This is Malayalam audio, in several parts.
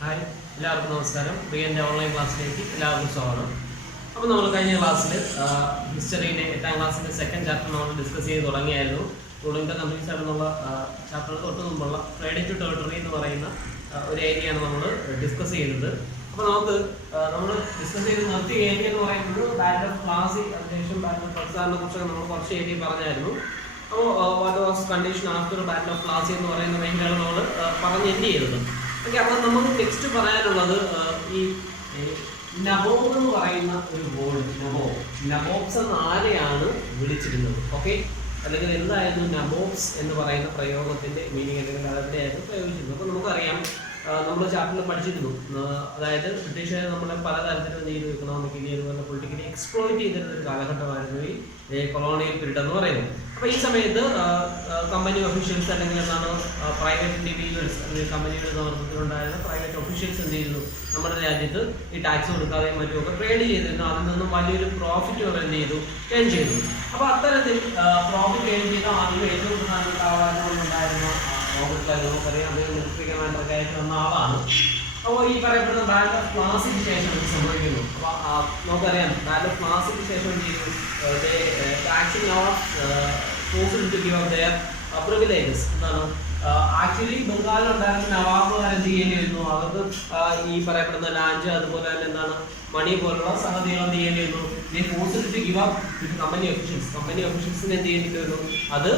ഹായ്, എല്ലാവർക്കും നമസ്കാരം. പ്രിയൻ്റെ ഓൺലൈൻ ക്ലാസ്സിലേക്ക് എല്ലാവർക്കും സ്വാഗതം. അപ്പോൾ നമ്മൾ കഴിഞ്ഞ ക്ലാസ്സിൽ ഹിസ്റ്ററിയുടെ 8ാം ക്ലാസ്സിൻ്റെ സെക്കൻഡ് ചാപ്റ്റർ നമ്മൾ ഡിസ്കസ് ചെയ്ത് തുടങ്ങിയായിരുന്നു. റൂളിംഗ് ദ കൺട്രീസ് എന്നുള്ള ചാപ്റ്റർ തൊട്ട് മുമ്പുള്ള ട്രേഡ് ടു ടെറിട്ടറി എന്ന് പറയുന്ന ഒരു ഏരിയയാണ് നമ്മൾ ഡിസ്കസ് ചെയ്തത്. അപ്പോൾ നമ്മൾ ഡിസ്കസ് ചെയ്ത് നിർത്തിയ ഏരിയ എന്ന് പറയുന്നത് ബാറ്റിൽ ഓഫ് പ്ലാസി, അതിനുശേഷം ബാറ്റിൽ ഓഫ് ബക്സാറിനെ കുറിച്ചൊക്കെ നമ്മൾ കുറച്ച് ഏരിയ പറഞ്ഞായിരുന്നു. അപ്പോൾ what was condition after battle of Plassey എന്ന് പറയുന്ന മേഖലയാണ് നമ്മൾ പറഞ്ഞ് എൻഡ് ചെയ്തത്. ഓക്കെ, അപ്പോൾ നമുക്ക് നെക്സ്റ്റ് പറയാനുള്ളത് ഈ നബോബ് എന്ന് പറയുന്ന ഒരു വേർഡ്, നബോബ്സ് എന്ന് ആരെയാണ് വിളിച്ചിരുന്നത്? ഓക്കെ, അല്ലെങ്കിൽ എന്തായിരുന്നു നബോബ്സ് എന്ന് പറയുന്ന പ്രയോഗത്തിന്റെ മീനിങ്, അല്ലെങ്കിൽ അതെവിടെയായിരുന്നു പ്രയോഗിച്ചിരുന്നത്? അപ്പോൾ നമുക്കറിയാം, നമ്മൾ ചാപ്റ്ററിൽ പഠിച്ചിരുന്നു, അതായത് ബ്രിട്ടീഷുകാർ നമ്മളെ പലതരത്തിലും എന്ത് ചെയ്തു, ഇക്കണോമിക്കലി അതുപോലെ പൊളിറ്റിക്കലി എക്സ്പ്ലോയിറ്റ് ചെയ്തിരുന്ന ഒരു കാലഘട്ടമായിരുന്നു ഈ കൊളോണിയൽ പീരീഡ് എന്ന് പറയുന്നത്. അപ്പോൾ ഈ സമയത്ത് കമ്പനി ഒഫീഷ്യൽസ് അല്ലെങ്കിൽ എന്താണ് പ്രൈവറ്റ് ഇൻഡിവിജ്വൽസ് അല്ലെങ്കിൽ കമ്പനിയുടെ നേതൃത്വത്തിലുണ്ടായിരുന്ന പ്രൈവറ്റ് ഒഫീഷ്യൽസ് എന്ത് ചെയ്യുന്നു, നമ്മുടെ രാജ്യത്ത് ഈ ടാക്സ് കൊടുക്കാതെയും മറ്റുമൊക്കെ ട്രേഡ് ചെയ്തിരുന്നു. അതിൽ നിന്നും വലിയൊരു പ്രോഫിറ്റ് അവർ എന്ത് ചെയ്തു, ഏൺ ചെയ്തു. അപ്പോൾ അത്തരത്തിൽ പ്രോഫിറ്റ് ഏൺ ചെയ്ത ആദ്യം ഏറ്റവും പ്രധാനപ്പെട്ട ആവാസങ്ങളുണ്ടായിരുന്ന റോബർട്ട് ക്ലൈവ്, നമുക്കറിയാം, അദ്ദേഹം മിലിറ്ററി കമാൻഡറൊക്കെ ആയിട്ട് വന്ന ആളാണ്. അപ്പോൾ ഈ പറയപ്പെടുന്ന ബാറ്റിൽ ഓഫ് പ്ലാസിക്ക് ശേഷം ഇത് സംഭവിക്കുന്നു. അപ്പോൾ നമുക്കറിയാം, ബാറ്റിൽ ഓഫ് പ്ലാസിക്ക് ശേഷം എന്ത് ചെയ്തു, actually forced to give up their privileges. എന്താണ് ആക്ച്വലി ബംഗാളിലുണ്ടായിരുന്ന നവാബുകാർ എന്ത് ചെയ്യേണ്ടി വരുന്നു, അവർക്ക് ഈ പറയപ്പെടുന്ന ലാൻഡ് അതുപോലെ തന്നെ എന്താണ് മണി പോലുള്ള സംഗതികൾ എന്ത് ചെയ്യേണ്ടി വരുന്നു, ഈ forced to give up company ഒഫീഷ്യൽസിന് എന്ത് ചെയ്യേണ്ടി വരുന്നു, അത്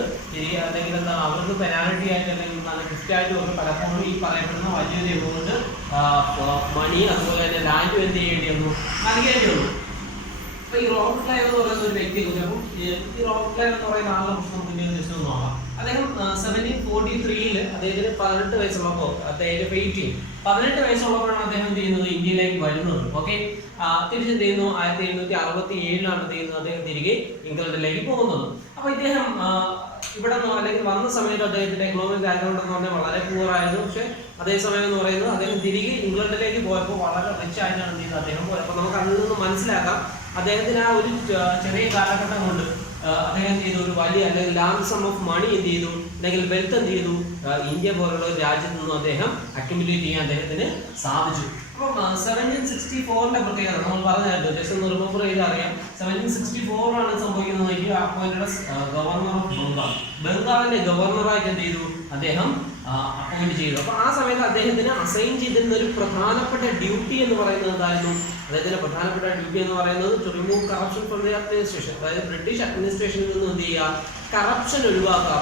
അല്ലെങ്കിൽ എന്താണ് അവർക്ക് പെനാൽറ്റി ആയിട്ട് അല്ലെങ്കിൽ നല്ല ഗിഫ്റ്റ് ആയിട്ട് ഒക്കെ പലപ്പോഴും ഈ പറയപ്പെടുന്ന വലിയൊരു എമൗണ്ട് മണി അതുപോലെ തന്നെ ലാൻഡും എന്ത് ചെയ്യേണ്ടി വന്നു, നൽകേണ്ടി വന്നു. അപ്പോൾ ഈ റോബർട്ട് ക്ലൈവ് എന്ന് പറയുന്ന ഒരു വ്യക്തിയെ കുറിച്ച്, അപ്പം ഈ റോബർട്ട് ക്ലൈവ് എന്ന് പറയുന്ന ആളെ കുറിച്ച് നമുക്ക് ജസ്റ്റ് നോക്കാം. അദ്ദേഹം 1743 അദ്ദേഹത്തിന് 18 വയസ്സുള്ളപ്പോൾ, അദ്ദേഹം 18 വയസ്സുള്ളപ്പോഴാണ് അദ്ദേഹം എന്ത് ചെയ്യുന്നത്, ഇന്ത്യയിലേക്ക് വരുന്നത്. ഓക്കെ, തിരിച്ചെന്ത് ചെയ്യുന്നു, 1767 എന്ത് ചെയ്യുന്നത്, അദ്ദേഹം തിരികെ ഇംഗ്ലണ്ടിലേക്ക് പോകുന്നത്. അപ്പോൾ ഇദ്ദേഹം ഇവിടെ അല്ലെങ്കിൽ വന്ന സമയത്ത് അദ്ദേഹത്തിന്റെ എക്കണോമിക് ബാക്ക്ഗ്രൗണ്ട് എന്ന് പറഞ്ഞാൽ വളരെ പൂർ ആയിരുന്നു. പക്ഷെ അതേസമയം എന്ന് പറയുന്നത് അദ്ദേഹം തിരികെ ഇംഗ്ലണ്ടിലേക്ക് പോയപ്പോൾ വളരെ റിച്ച് ആയിട്ടാണ് എന്ത് ചെയ്യുന്നത് അദ്ദേഹം പോയത്. അപ്പോൾ നമുക്ക് അതിൽ നിന്ന് മനസ്സിലാക്കാം, അദ്ദേഹത്തിന് ആ ഒരു ചെറിയ കാലഘട്ടം കൊണ്ട് അദ്ദേഹം ചെയ്തു ഒരു വലിയ അല്ലെങ്കിൽ ലാർജ് സം ഓഫ് മണി എന്ത് ചെയ്തു, അല്ലെങ്കിൽ വെൽത്ത് എന്ത് ചെയ്തു, ഇന്ത്യ പോലുള്ള ഒരു രാജ്യത്ത് നിന്നും അദ്ദേഹം അക്യുമുലേറ്റ് ചെയ്യാൻ അദ്ദേഹത്തിന് സാധിച്ചു. അപ്പം 1764 പ്രത്യേകത നമ്മൾ പറഞ്ഞായിരുന്നു, ജസ്റ്റ് റിമംബർ ചെയ്ത് അറിയാം. 1764 ആണ് സംഭവിക്കുന്നത്. ഈ അപ്പോയിന്റഡ് ഗവർണർ ഓഫ് ബംഗാളിന്റെ ഗവർണറായിട്ട് എന്ത് ചെയ്തു, അദ്ദേഹം അപ്പോയിന്റ് ചെയ്തു. അപ്പൊ ആ സമയത്ത് അദ്ദേഹത്തിന് അസൈൻ ചെയ്തിരുന്ന ഒരു പ്രധാനപ്പെട്ട ഡ്യൂട്ടി എന്ന് പറയുന്നത് എന്തായിരുന്നു, അദ്ദേഹത്തിന്റെ പ്രധാനപ്പെട്ട ഡ്യൂട്ടി എന്ന് പറയുന്നത് to remove corruption from the administration, അതായത് ബ്രിട്ടീഷ് അഡ്മിനിസ്ട്രേഷനിൽ നിന്ന് എന്ത് ചെയ്യുക, കറപ്ഷൻ ഒഴിവാക്കുക.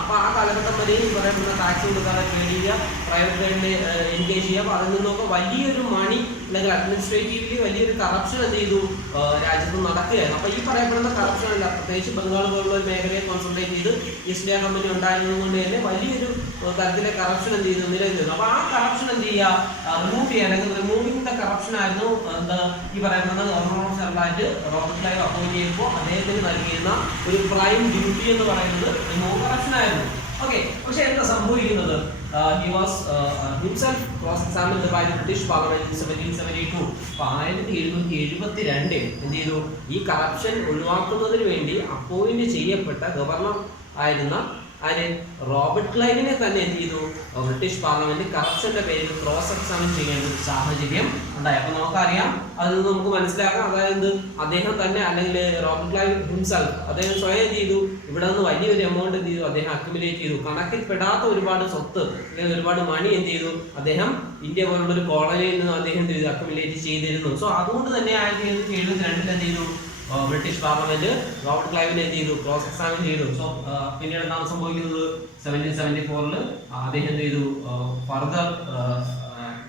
അപ്പൊ ആ കാലഘട്ടം വരെയും പറയുന്ന ടാക്സ് കൊടുക്കാതെ ട്രേഡ് ചെയ്യുക, പ്രൈവറ്റ് ട്രേഡിനെ എൻഗേജ് ചെയ്യുക. അപ്പൊ അതിൽ നിന്നൊക്കെ വലിയൊരു മണി അല്ലെങ്കിൽ അഡ്മിനിസ്ട്രേറ്റീവ്ലി വലിയൊരു കറപ്ഷൻ എന്ത് ചെയ്തു, രാജ്യത്ത് നടക്കുകയായിരുന്നു. അപ്പൊ ഈ പറയപ്പെടുന്ന കറപ്ഷൻ അല്ല, പ്രത്യേകിച്ച് ബംഗാൾ പോലുള്ള ഒരു മേഖലയെ കോൺസെൻട്രേറ്റ് ചെയ്ത് ഈസ്റ്റ് ഇന്ത്യ കമ്പനി ഉണ്ടായിരുന്നത് കൊണ്ട് തന്നെ വലിയൊരു തരത്തിലെ കറപ്ഷൻ എന്ത് ചെയ്തു, നിലനിന്നിരുന്നു. അപ്പൊ ആ കറപ്ഷൻ എന്ത് ചെയ്യുക, റിമൂവ് ചെയ്യുക, അല്ലെങ്കിൽ റിമൂവിംഗ് ദ കറപ്ഷൻ ആയിരുന്നു എന്താ ഈ പറയുന്നത് ഗവർണർ ഓഫ് ജനറലായിട്ട് റോബർട്ട് ക്ലൈവ് അപ്പോയിന്റ് ചെയ്യുമ്പോൾ അദ്ദേഹത്തിന് നൽകിയിരുന്ന ഒരു പ്രൈം ഡ്യൂട്ടി എന്ന് പറയുന്നത് റിമൂവ് കറപ്ഷൻ ആയിരുന്നു. ഓക്കെ, പക്ഷെ എന്താ സംഭവിക്കുന്നത്, he was himself cross-examined by the British Parliament in 1772. അപ്പോൾ 1772 എന്ത് ചെയ്തു, ഈ കറപ്ഷൻ ഒഴിവാക്കുന്നതിന് വേണ്ടി അപ്പോയിന്റ് ചെയ്യപ്പെട്ട ഗവർണർ ആയിരുന്ന റോബർട്ട് ക്ലൈവിനെ തന്നെ എന്ത് ചെയ്തു, ബ്രിട്ടീഷ് പാർലമെന്റ് കറപ്ഷന്റെ പേരിൽ ക്രോസ് എക്സാമിൻ ചെയ്യേണ്ട ഒരു സാഹചര്യം ഉണ്ടായി. അപ്പൊ നമുക്കറിയാം, അതിൽ നിന്ന് നമുക്ക് മനസ്സിലാക്കാം, അതായത് അദ്ദേഹം തന്നെ അല്ലെങ്കിൽ റോബർട്ട് ക്ലൈവ് ഹിംസെൽഫ് അദ്ദേഹം സ്വയം എന്ത് ചെയ്തു, ഇവിടെ നിന്ന് വലിയൊരു എമൗണ്ട് എന്ത് ചെയ്തു, അദ്ദേഹം അക്യുമുലേറ്റ് ചെയ്തു. കണക്കിൽ പെടാത്ത ഒരുപാട് സ്വത്ത് അല്ലെങ്കിൽ ഒരുപാട് മണി എന്ത് ചെയ്തു, അദ്ദേഹം ഇന്ത്യ പോലുള്ള ഒരു കോളനിയിൽ നിന്ന് അദ്ദേഹം എന്ത് ചെയ്തു, അക്യുമുലേറ്റ് ചെയ്തിരുന്നു. സോ അതുകൊണ്ട് തന്നെ 1772 എന്ത് ചെയ്തു, ബ്രിട്ടീഷ് പാർലമെന്റ് റോബർട്ട് ക്ലൈവിനെ എന്ത് ചെയ്തു, ക്രോസ് എക്സാമിൻ ചെയ്തു. സോ പിന്നീട് എന്താണ് സംഭവിക്കുന്നത്, 1774 അദ്ദേഹം എന്ത് ചെയ്തു, ഫർദർ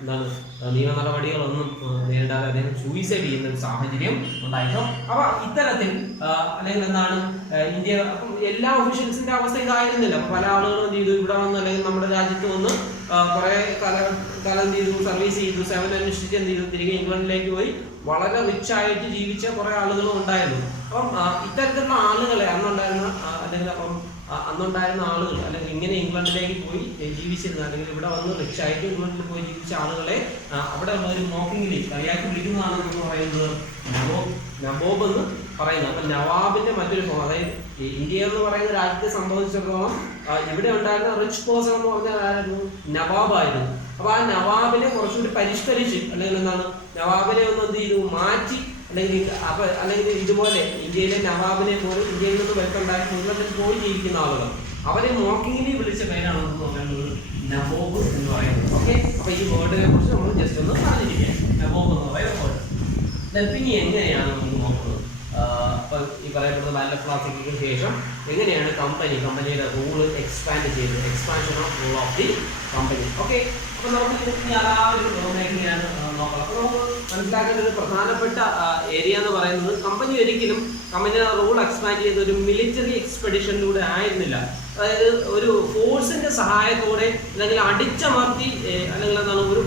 എന്താണ് നിയമ നടപടികളൊന്നും നേരിടാതെ അദ്ദേഹം സൂയിസൈഡ് ചെയ്യുന്ന ഒരു സാഹചര്യം ഉണ്ടായിരുന്നു. അപ്പൊ ഇത്തരത്തിൽ അല്ലെങ്കിൽ എന്താണ് ഇന്ത്യ, എല്ലാ ഒഫീഷ്യൽസിന്റെ അവസ്ഥ ഇതായിരുന്നില്ല. അപ്പൊ പല ആളുകളും എന്ത് ചെയ്തു, ഇവിടെ വന്ന് അല്ലെങ്കിൽ നമ്മുടെ രാജ്യത്ത് വന്ന് കുറെ കാലം എന്ത് ചെയ്തു, സർവീസ് ചെയ്തു, സേവനം അനുഷ്ഠിച്ച് എന്ത് ചെയ്തു, തിരികെ ഇംഗ്ലണ്ടിലേക്ക് പോയി വളരെ റിച്ച് ആയിട്ട് ജീവിച്ച കുറെ ആളുകളും ഉണ്ടായിരുന്നു. അപ്പം ഇത്തരത്തിലുള്ള ആളുകളെ അന്നുണ്ടായിരുന്ന ആളുകൾ അല്ലെങ്കിൽ ഇങ്ങനെ ഇംഗ്ലണ്ടിലേക്ക് പോയി ജീവിച്ചിരുന്ന അല്ലെങ്കിൽ ഇവിടെ വന്ന് റിച്ച് ആയിട്ട് ഇംഗ്ലണ്ടിൽ പോയി ജീവിച്ച ആളുകളെ അവിടെ ഉള്ള ഒരു മോക്കിങ്ങിൽ കളിയാക്കി വിളിക്കുന്നതാണ് എന്ന് പറയുന്നത് നബോബ് എന്ന് പറയുന്നത്. അപ്പൊ നവാബിന്റെ മറ്റൊരു ഫോം, അതായത് ഇന്ത്യ എന്ന് പറയുന്ന രാജ്യത്തെ സംബന്ധിച്ചിടത്തോളം ഇവിടെ ഉണ്ടായിരുന്ന റിച്ച് പേഴ്സൺ എന്ന് പറഞ്ഞാൽ ആരായിരുന്നു, നവാബായിരുന്നു. അപ്പൊ ആ നവാബിനെ കുറച്ച് കുറച്ചുകൂടി പരിഷ്കരിച്ച് അല്ലെങ്കിൽ എന്താണ് നവാബിനെ ഒന്ന് എന്ത് ചെയ്തു മാറ്റി അല്ലെങ്കിൽ ഇതുപോലെ ഇന്ത്യയിലെ നവാബിനെ പോലെ ഇന്ത്യയിൽ നിന്ന് വരുത്തുണ്ടായി ഇംഗ്ലണ്ടിൽ പോയി ജീവിക്കുന്ന ആളുകൾ അവരെ മോക്കിങ്ങിലി വിളിച്ച പേരാണെന്ന് പറയുന്നത് നബോബ് എന്ന് പറയുന്നത്. ഓക്കെ, അപ്പൊ ഈ വേർഡിനെ കുറിച്ച് നമ്മൾ ജസ്റ്റ് ഒന്ന് പറഞ്ഞിരിക്കാം. നബോബ് എന്ന് പറയുന്ന വേർഡ്. പിന്നെ എങ്ങനെയാണ് നമ്മൾ നോക്കുന്നത്? അപ്പൊ ഈ പറയപ്പെടുന്ന ബാറ്റൽ ഓഫ് പ്ലാസിക്ക് ശേഷം എങ്ങനെയാണ് കമ്പനിയുടെ റൂള് എക്സ്പാൻഡ് ചെയ്തത്, expansion of rule of the company. Okay, അപ്പൊ നമുക്ക് ഇനി ആ ഒരു മേഖലയാണ് നോക്കാം. അപ്പൊ നമുക്ക് മനസ്സിലാക്കേണ്ട ഒരു പ്രധാനപ്പെട്ട ഏരിയ എന്ന് പറയുന്നത് കമ്പനിയുടെ റൂൾ എക്സ്പാൻഡ് ചെയ്ത ഒരു മിലിറ്ററി എക്സ്പെഡിഷനിലൂടെ ആയിരുന്നില്ല. അതായത് ഒരു ഫോഴ്സിന്റെ സഹായത്തോടെ അല്ലെങ്കിൽ അടിച്ചമർത്തി അല്ലെങ്കിൽ എന്താണ് ഒരു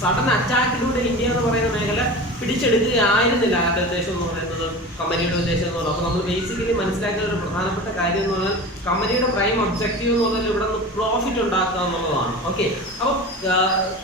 സഡൻ അറ്റാക്കിലൂടെ ഇന്ത്യ എന്ന് പറയുന്ന മേഖല പിടിച്ചെടുക്കുകയായിരുന്നില്ല ആരുടെ ഉദ്ദേശം എന്ന് പറയുന്നത്, കമ്പനിയുടെ ഉദ്ദേശം എന്ന് പറയുന്നത്. അപ്പോൾ നമ്മൾ ബേസിക്കലി മനസ്സിലാക്കുന്ന ഒരു പ്രധാനപ്പെട്ട കാര്യം എന്ന് പറഞ്ഞാൽ കമ്പനിയുടെ പ്രൈം ഒബ്ജക്റ്റീവ് എന്ന് പറഞ്ഞാൽ ഇവിടെ നിന്ന് പ്രോഫിറ്റ് ഉണ്ടാക്കുക എന്നുള്ളതാണ്. ഓക്കെ, അപ്പോൾ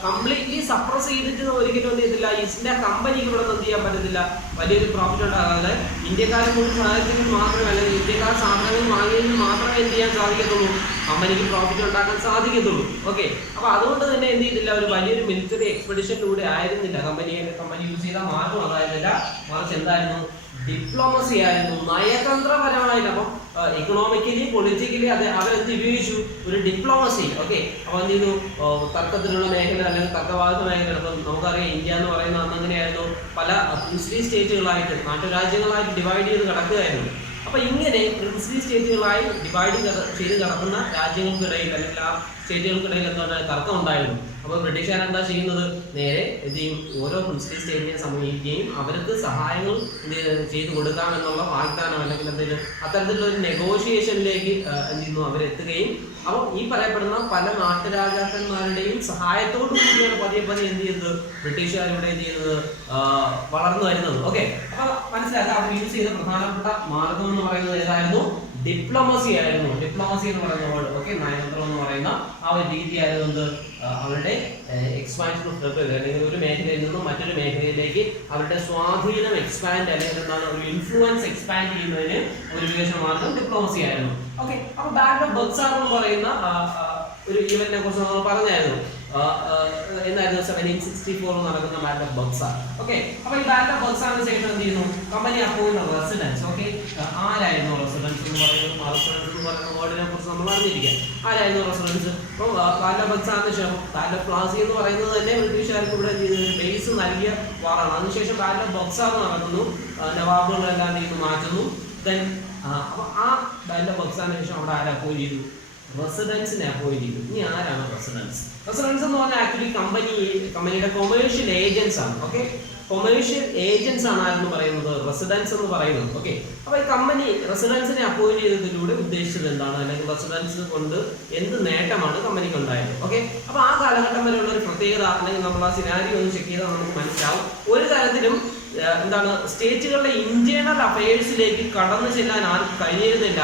കംപ്ലീറ്റ്ലി സപ്രസ് ചെയ്തിട്ട് ഒരിക്കലും എന്ത് ചെയ്തില്ല, ഈസ്റ്റ് ഇന്ത്യ കമ്പനിക്ക് ഇവിടെ നിന്ന് എന്ത് ചെയ്യാൻ പറ്റത്തില്ല, വലിയൊരു പ്രോഫിറ്റ് ഉണ്ടാകാതെ ഇന്ത്യക്കാരെ കൂടി സഹായിച്ചെങ്കിൽ മാത്രമേ അല്ലെങ്കിൽ ഇന്ത്യക്കാർ സാധനങ്ങൾ വാങ്ങിയെങ്കിൽ മാത്രമേ എന്ത് ചെയ്യാൻ സാധിക്കത്തുള്ളൂ, കമ്പനിക്ക് പ്രോഫിറ്റ് ഉണ്ടാക്കാൻ സാധിക്കത്തുള്ളൂ. ഓക്കെ, അപ്പോൾ അതുകൊണ്ട് തന്നെ എന്ത് ചെയ്തില്ല, ഒരു വലിയൊരു മിലിറ്ററി എക്സ്പെഡിഷനിലൂടെ ആയിരുന്നില്ല കമ്പനി യൂസ് ചെയ്ത മാർഗം അതായിരുന്നില്ല, മറിച്ച് എന്തായിരുന്നു, ഡിപ്ലോമസി ആയിരുന്നു, നയതന്ത്രപരമായിട്ട്. അപ്പം ഇക്കണോമിക്കലി പൊളിറ്റിക്കലി അവരെന്ത് ഉപയോഗിച്ചു, ഒരു ഡിപ്ലോമസി. ഓക്കെ, അപ്പോൾ എന്ത് ചെയ്തു, തർക്കത്തിലുള്ള മേഖല അല്ലെങ്കിൽ തർക്കവാദ മേഖല. അപ്പം നമുക്കറിയാം ഇന്ത്യ എന്ന് പറയുന്ന അന്ന് എങ്ങനെയായിരുന്നു, പല പ്രിൻസ്ലി സ്റ്റേറ്റുകളായിട്ട് നാട്ടുരാജ്യങ്ങളായിട്ട് ഡിവൈഡ് ചെയ്ത് കിടക്കുകയായിരുന്നു. അപ്പൊ ഇങ്ങനെ പ്രിൻസ്ലി സ്റ്റേറ്റുകളായി ഡിവൈഡ് ചെയ്ത് കിടക്കുന്ന രാജ്യങ്ങൾക്കിടയിൽ അല്ലെങ്കിൽ ആ സ്റ്റേറ്റുകൾക്കിടയിൽ എന്താണ് തർക്കം ഉണ്ടായിരുന്നു. അപ്പോൾ ബ്രിട്ടീഷുകാർ എന്താ ചെയ്യുന്നത്, നേരെ എന്ത് ചെയ്യും, ഓരോ പ്രിൻസ്ലി സ്റ്റേറ്റിനെ സമീപിക്കുകയും അവർക്ക് സഹായങ്ങൾ ചെയ്തു കൊടുക്കാമെന്നുള്ള വാഗ്ദാനം അല്ലെങ്കിൽ എന്തെങ്കിലും അത്തരത്തിലുള്ള ഒരു നെഗോഷിയേഷനിലേക്ക് എന്ത് ചെയ്യുന്നു അവരെത്തുകയും. അപ്പോൾ ഈ പറയപ്പെടുന്ന പല നാട്ടുരാജാക്കന്മാരുടെയും സഹായത്തോടു കൂടിയാണ് പതിയെ എന്ത് ചെയ്യുന്നത്, ബ്രിട്ടീഷുകാർ ഇവിടെ എന്ത് ചെയ്യുന്നത്, വളർന്നു വരുന്നത്. ഓക്കെ, അപ്പൊ മനസ്സിലാക്കാം അവർ യൂസ് ചെയ്ത പ്രധാനപ്പെട്ട മാർഗം എന്ന് പറയുന്നത് ഏതായിരുന്നു, ഡിപ്ലോമസി ആയിരുന്നു. ഡിപ്ലോമസി എന്ന് പറയുന്ന വേർഡ്, ഓക്കെ, നയതന്ത്രം എന്ന് പറയുന്ന ആ ഒരു രീതി ആയതുകൊണ്ട് അവരുടെ എക്സ്പാൻഷൻ ഓഫ് ട്രിപ്പ് അല്ലെങ്കിൽ ഒരു മേഖലയിൽ നിന്നും മറ്റൊരു മേഖലയിലേക്ക് അവരുടെ സ്വാധീനം എക്സ്പാൻഡ് അല്ലെങ്കിൽ എന്താണ് ഒരു ഇൻഫ്ലുവൻസ് എക്സ്പാൻഡ് ചെയ്യുന്നതിന് ഒരു വികസന മാർഗം ഡിപ്ലോമസി ആയിരുന്നു. ഓക്കെ, അപ്പൊ ബാറ്റിൽ ഓഫ് ബക്സാർ എന്ന് പറയുന്ന ഒരു ഈവന്റിനെ കുറിച്ച് നമ്മൾ പറഞ്ഞായിരുന്നു. എന്നായിരുന്നു 1764 നടക്കുന്ന ബാറ്റിൽ ഓഫ് ബക്സാർ. ഓക്കെ, അപ്പൊ ഈ ബാറ്റിൽ ഓഫ് ബക്സാറിന് ശേഷം എന്ത് ചെയ്യുന്നു, കമ്പനി അപ്പോയിന്റ് റെസിഡൻസ്. ഓക്കെ, ആരായിരുന്നു റെസിഡൻസ് എന്ന് പറയുന്നത്, റെസിഡൻസ് എന്ന് പറയുന്ന വേർഡിനെ കുറിച്ച് നമ്മൾ അറിഞ്ഞിരിക്കാം. ആരായിരുന്നു റെസിഡൻസ്? അപ്പോൾ ബാറ്റിൽ ഓഫ് ബക്സാറിന് ശേഷം ബാറ്റിൽ ഓഫ് പ്ലാസി എന്ന് പറയുന്നത് തന്നെ ബ്രിട്ടീഷുകാർക്ക് ഇവിടെ ബേസ് നൽകിയ വാറാണ്. അതിനുശേഷം ബാറ്റിൽ ഓഫ് ബക്സാർ നടക്കുന്നു, നവാബുകളെല്ലാം ചെയ്യുന്നു മാറ്റുന്നു. ദെൻ അപ്പൊ ആ ബാറ്റിൽ ഓഫ് ബക്സാറിന് ശേഷം അവിടെ ആരെ അപ്പോയിന്റ് ചെയ്തു, റെസിഡൻസിനെ അപ്പോയിന്റ് ചെയ്തു. ഇനി ആരാണ് റെസിഡൻസ്? റെസിഡൻസ് എന്ന് പറഞ്ഞാൽ ആക്ച്വലി കമ്പനിയുടെ കൊമേഴ്ഷ്യൽ ഏജൻസ് ആണ്. ഓക്കെ, കൊമേഴ്ഷ്യൽ ഏജൻസ് ആണ് ആരെന്ന് പറയുന്നത്, റെസിഡൻസ് എന്ന് പറയുന്നത്. ഓക്കെ, അപ്പൊ ഈ കമ്പനി റെസിഡൻസിനെ അപ്പോയിന്റ് ചെയ്തതിലൂടെ ഉദ്ദേശിച്ചത് എന്താണ്, അല്ലെങ്കിൽ റെസിഡൻസ് കൊണ്ട് എന്ത് നേട്ടമാണ് കമ്പനിക്ക് ഉണ്ടായത്? ഓക്കെ, അപ്പൊ ആ കാലഘട്ടം വരെയുള്ള ഒരു പ്രത്യേകത അല്ലെങ്കിൽ നമ്മൾ ആ സിനാരിയോ ഒന്ന് ചെക്ക് ചെയ്താൽ നമുക്ക് മനസ്സിലാവും. ഒരു തരത്തിലും എന്താണ് സ്റ്റേറ്റുകളുടെ ഇന്റേണൽ അഫയേഴ്സിലേക്ക് കടന്നു ചെല്ലാൻ ആർക്കും കഴിഞ്ഞിരുന്നില്ല.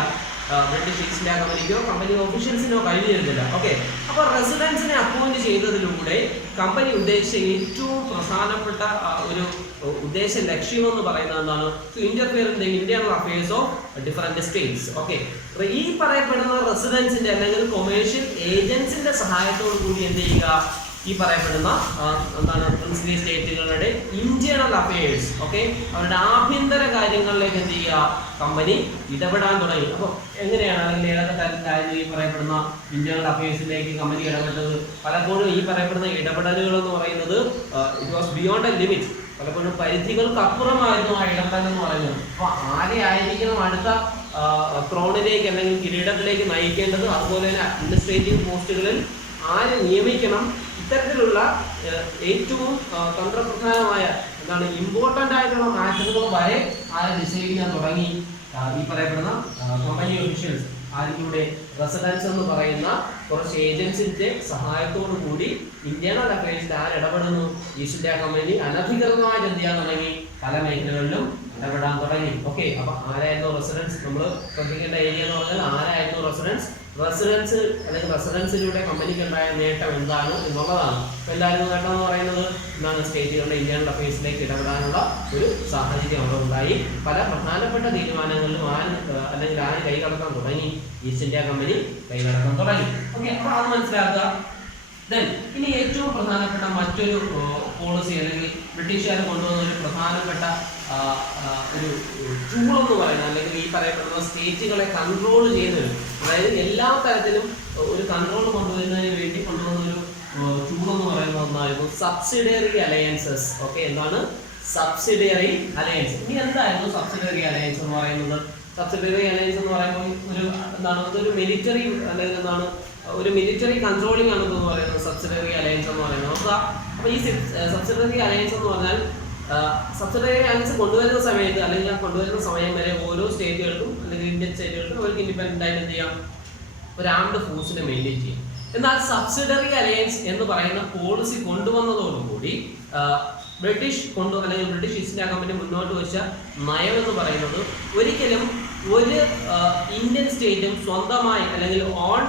ബ്രിട്ടീഷ് ഈസ്റ്റ് ഇന്ത്യ കമ്പനിക്കോ കമ്പനി ഓഫീഷ്യൽസിനോ കഴിഞ്ഞിരുന്നില്ല. ഓക്കെ, അപ്പോൾ റെസിഡൻസിനെ അപ്പോയിന്റ് ചെയ്തതിലൂടെ കമ്പനി ഉദ്ദേശിച്ച ഏറ്റവും പ്രധാനപ്പെട്ട ഒരു ഉദ്ദേശ ലക്ഷ്യം എന്ന് പറയുന്നത് എന്താണ്, to interfere in the internal affairs of different states. Okay, ഈ പറയപ്പെടുന്ന റെസിഡൻസിന്റെ അല്ലെങ്കിൽ കൊമേഴ്ഷ്യൽ ഏജൻസിന്റെ സഹായത്തോടു കൂടി എന്ത് ചെയ്യുക, ഈ പറയപ്പെടുന്ന എന്താണ് പ്രിൻസ്ലി സ്റ്റേറ്റുകളുടെ ഇന്റേണൽ അഫയേഴ്സ്, ഓക്കെ, അവരുടെ ആഭ്യന്തര കാര്യങ്ങളിലേക്ക് എന്ത് ചെയ്യുക, കമ്പനി ഇടപെടാൻ തുടങ്ങി. അപ്പോൾ എങ്ങനെയാണ് അല്ലെങ്കിൽ ഏതൊക്കെ തരത്തിലായിരുന്നു ഈ പറയപ്പെടുന്ന ഇന്റേണൽ അഫയേഴ്സിലേക്ക് കമ്പനി ഇടപെട്ടത്? പലപ്പോഴും ഈ പറയപ്പെടുന്ന ഇടപെടലുകൾ എന്ന് പറയുന്നത് it was beyond A limit, പലപ്പോഴും പരിധികൾക്ക് അപ്പുറമായിരുന്നു ആ ഇടപെടൽ എന്ന് പറയുന്നത്. അപ്പോൾ ആരെ ആയിരിക്കണം അടുത്ത ത്രോണിലേക്ക് അല്ലെങ്കിൽ കിരീടത്തിലേക്ക് നയിക്കേണ്ടത്, അതുപോലെ തന്നെ അഡ്മിനിസ്ട്രേറ്റീവ് പോസ്റ്റുകളിൽ ആരെ നിയമിക്കണം, ഇത്തരത്തിലുള്ള ഏറ്റവും തന്ത്രപ്രധാനമായ എന്താണ് ഇമ്പോർട്ടൻ്റ് ആയിട്ടുള്ള മാറ്ററുകൾ വരെ ആരെ ഡിസൈഡ് ചെയ്യാൻ തുടങ്ങി ഈ പറയപ്പെടുന്ന കമ്പനി ഒഫീഷ്യൽസ്. ആരിലൂടെ? റെസിഡൻസ് എന്ന് പറയുന്ന കുറച്ച് ഏജൻസിന്റെ സഹായത്തോടു കൂടി ഇന്റേണൽ അഫയേഴ്സിൽ ആരിടപെടുന്നു? ഈസ്റ്റ് ഇന്ത്യ കമ്പനി അനധികൃതമായിട്ട് എന്ത് ചെയ്യാൻ തുടങ്ങി, പല മേഖലകളിലും ഇടപെടാൻ തുടങ്ങി. ഓക്കെ, അപ്പൊ ആരായിരുന്നു റെസിഡൻസ്? നമ്മൾ ശ്രദ്ധിക്കേണ്ട ഏരിയ എന്ന് പറഞ്ഞാൽ ആരായിരുന്നു റെസിഡൻസ്? റെസിഡൻസ് അല്ലെങ്കിൽ റെസിഡൻസിലൂടെ കമ്പനിക്ക് ഉണ്ടായ നേട്ടം എന്താണ് എന്നുള്ളതാണ്. അപ്പോൾ എന്തായിരുന്നു നേട്ടം എന്ന് പറയുന്നത്? എന്താണ് സ്റ്റേറ്റുകളുടെ ഇന്റേണൽ അഫയേഴ്സിലേക്ക് ഇടപെടാനുള്ള ഒരു സാഹചര്യം അവിടെ ഉണ്ടായി. പല പ്രധാനപ്പെട്ട തീരുമാനങ്ങളിലും അല്ലെങ്കിൽ ആര് കൈകടക്കാൻ തുടങ്ങി? ഈസ്റ്റ് ഇന്ത്യ കമ്പനി കൈകടക്കാൻ തുടങ്ങി. ഓക്കെ, അപ്പോൾ അത് മനസ്സിലാക്കുക. ഇനി ഏറ്റവും പ്രധാനപ്പെട്ട മറ്റൊരു പോളിസി അല്ലെങ്കിൽ ബ്രിട്ടീഷുകാർ കൊണ്ടുവന്ന ഒരു പ്രധാനപ്പെട്ട ഒരു ടൂൾ എന്ന് പറയുന്നത്, അല്ലെങ്കിൽ ഈ പറയപ്പെടുന്ന സ്റ്റേറ്റുകളെ കൺട്രോൾ ചെയ്യുന്നത്, അതായത് എല്ലാ തരത്തിലും ഒരു കൺട്രോൾ കൊണ്ടുവരുന്നതിന് വേണ്ടി കൊണ്ടുവന്ന ഒരു ടൂൾ എന്ന് പറയുന്നത് ഒന്നായിരുന്നു സബ്സിഡിയറി അലയൻസസ്. ഓക്കെ, എന്താണ് സബ്സിഡിയറി അലയൻസ്? ഇനി എന്തായിരുന്നു സബ്സിഡിയറി അലയൻസ് എന്ന് പറയുന്നത്? സബ്സിഡിയറി അലയൻസ് എന്ന് പറയുമ്പോൾ ഒരു എന്താണ്, അതൊരു മിലിറ്ററി അല്ലെങ്കിൽ എന്താണ്, ഒരു മിലിറ്ററി കൺട്രോളിംഗ് ആണെന്ന് പറയുന്നത് സബ്സിഡിയറി അലയൻസ് എന്ന് പറയുന്നത്. നോക്കുക, അപ്പോൾ ഈ സബ്സിഡിയറി അലയൻസ് എന്ന് പറഞ്ഞാൽ സബ്സിഡിയറി അലയൻസ് കൊണ്ടുവരുന്ന സമയത്ത് അല്ലെങ്കിൽ ആ കൊണ്ടുവരുന്ന സമയം വരെ ഓരോ സ്റ്റേറ്റുകൾക്കും അല്ലെങ്കിൽ ഇന്ത്യൻ സ്റ്റേറ്റുകൾക്കും അവർക്ക് ഇൻഡിപെൻഡന്റ് ആയിട്ട് എന്ത് ചെയ്യാം, ഒരു ആംഡ് ഫോഴ്സിനെ മെയിൻറ്റെയിൻ ചെയ്യും. എന്നാൽ സബ്സിഡിയറി അലയൻസ് എന്ന് പറയുന്ന പോളിസി കൊണ്ടുവന്നതോടുകൂടി ബ്രിട്ടീഷ് അല്ലെങ്കിൽ ബ്രിട്ടീഷ് ഈസ്റ്റ് ഇന്ത്യ കമ്പനി മുന്നോട്ട് വെച്ച നയം എന്ന് പറയുന്നത് ഒരിക്കലും ഒരു ഇന്ത്യൻ സ്റ്റേറ്റും സ്വന്തമായി അല്ലെങ്കിൽ ഓൺ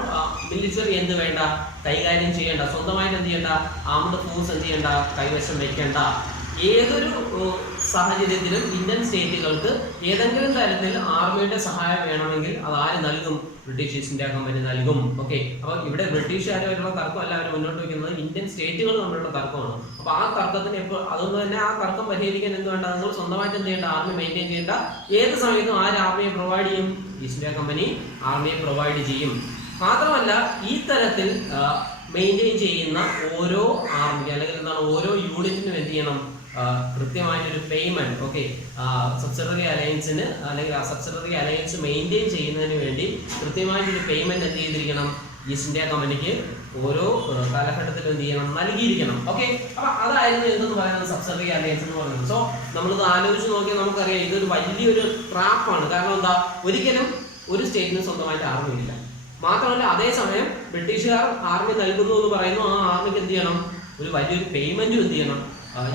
മിലിറ്ററി എന്ത് വേണ്ട കൈകാര്യം ചെയ്യേണ്ട, സ്വന്തമായിട്ട് എന്ത് ചെയ്യേണ്ട, ആംഡ് ഫോഴ്സ് എന്ത് ചെയ്യേണ്ട, കൈവശം വയ്ക്കേണ്ട. ഏതൊരു സാഹചര്യത്തിലും ഇന്ത്യൻ സ്റ്റേറ്റുകൾക്ക് ഏതെങ്കിലും തരത്തിൽ ആർമിയുടെ സഹായം വേണമെങ്കിൽ അത് ആര് നൽകും? ബ്രിട്ടീഷ് ഈസ്റ്റ് ഇന്ത്യ കമ്പനി നൽകും. ഓക്കെ, അപ്പോൾ ഇവിടെ ബ്രിട്ടീഷുകാരുമായിട്ടുള്ള തർക്കമല്ല അവർ മുന്നോട്ട് വയ്ക്കുന്നത്, ഇന്ത്യൻ സ്റ്റേറ്റുകൾ തമ്മിലുള്ള തർക്കമാണ്. അപ്പോൾ ആ തർക്കത്തിന് അതുകൊണ്ട് തന്നെ ആ തർക്കം പരിഹരിക്കാൻ എന്ത് വേണ്ട, നിങ്ങൾ സ്വന്തമായിട്ട് എന്ത് ചെയ്യേണ്ട, ആർമി മെയിൻറ്റെയിൻ ചെയ്യേണ്ട. ഏത് സമയത്തും ആര് ആർമിയെ പ്രൊവൈഡ് ചെയ്യും? ഈസ്റ്റ് ഇന്ത്യ കമ്പനി ആർമിയെ പ്രൊവൈഡ് ചെയ്യും. മാത്രമല്ല ഈ തരത്തിൽ മെയിൻറ്റെയിൻ ചെയ്യുന്ന ഓരോ ആർമി അല്ലെങ്കിൽ എന്താണ് ഓരോ യൂണിറ്റിനും എന്ത് ചെയ്യണം, കൃത്യമായിട്ടൊരു പേയ്മെന്റ്. ഓക്കെ, സബ്സിഡറി അലയൻസിന് അല്ലെങ്കിൽ ആ സബ്സിഡറി അലയൻസ് മെയിൻറ്റെയിൻ ചെയ്യുന്നതിന് വേണ്ടി കൃത്യമായിട്ടൊരു പേയ്മെന്റ് എന്ത് ചെയ്തിരിക്കണം, ഈസ്റ്റ് ഇന്ത്യ കമ്പനിക്ക് ഓരോ കാലഘട്ടത്തിലും എന്ത് ചെയ്യണം, നൽകിയിരിക്കണം. ഓക്കെ, അപ്പൊ അതായിരുന്നു എന്തെന്ന് പറയുന്നത് സബ്സിഡറി അലയൻസ് എന്ന് പറയുന്നത്. സോ നമ്മളിത് ആലോചിച്ച് നോക്കിയാൽ നമുക്കറിയാം ഇതൊരു വലിയൊരു ട്രാപ്പാണ്. കാരണം എന്താ, ഒരിക്കലും ഒരു സ്റ്റേറ്റിന് സ്വന്തമായിട്ട് ആർമി ഇല്ല. മാത്രമല്ല അതേസമയം ബ്രിട്ടീഷുകാർ ആർമി നൽകുന്നു എന്ന് പറയുന്നു, ആ ആർമിക്ക് എന്ത് ചെയ്യണം, ഒരു വലിയൊരു പേയ്മെന്റും എന്ത് ചെയ്യണം,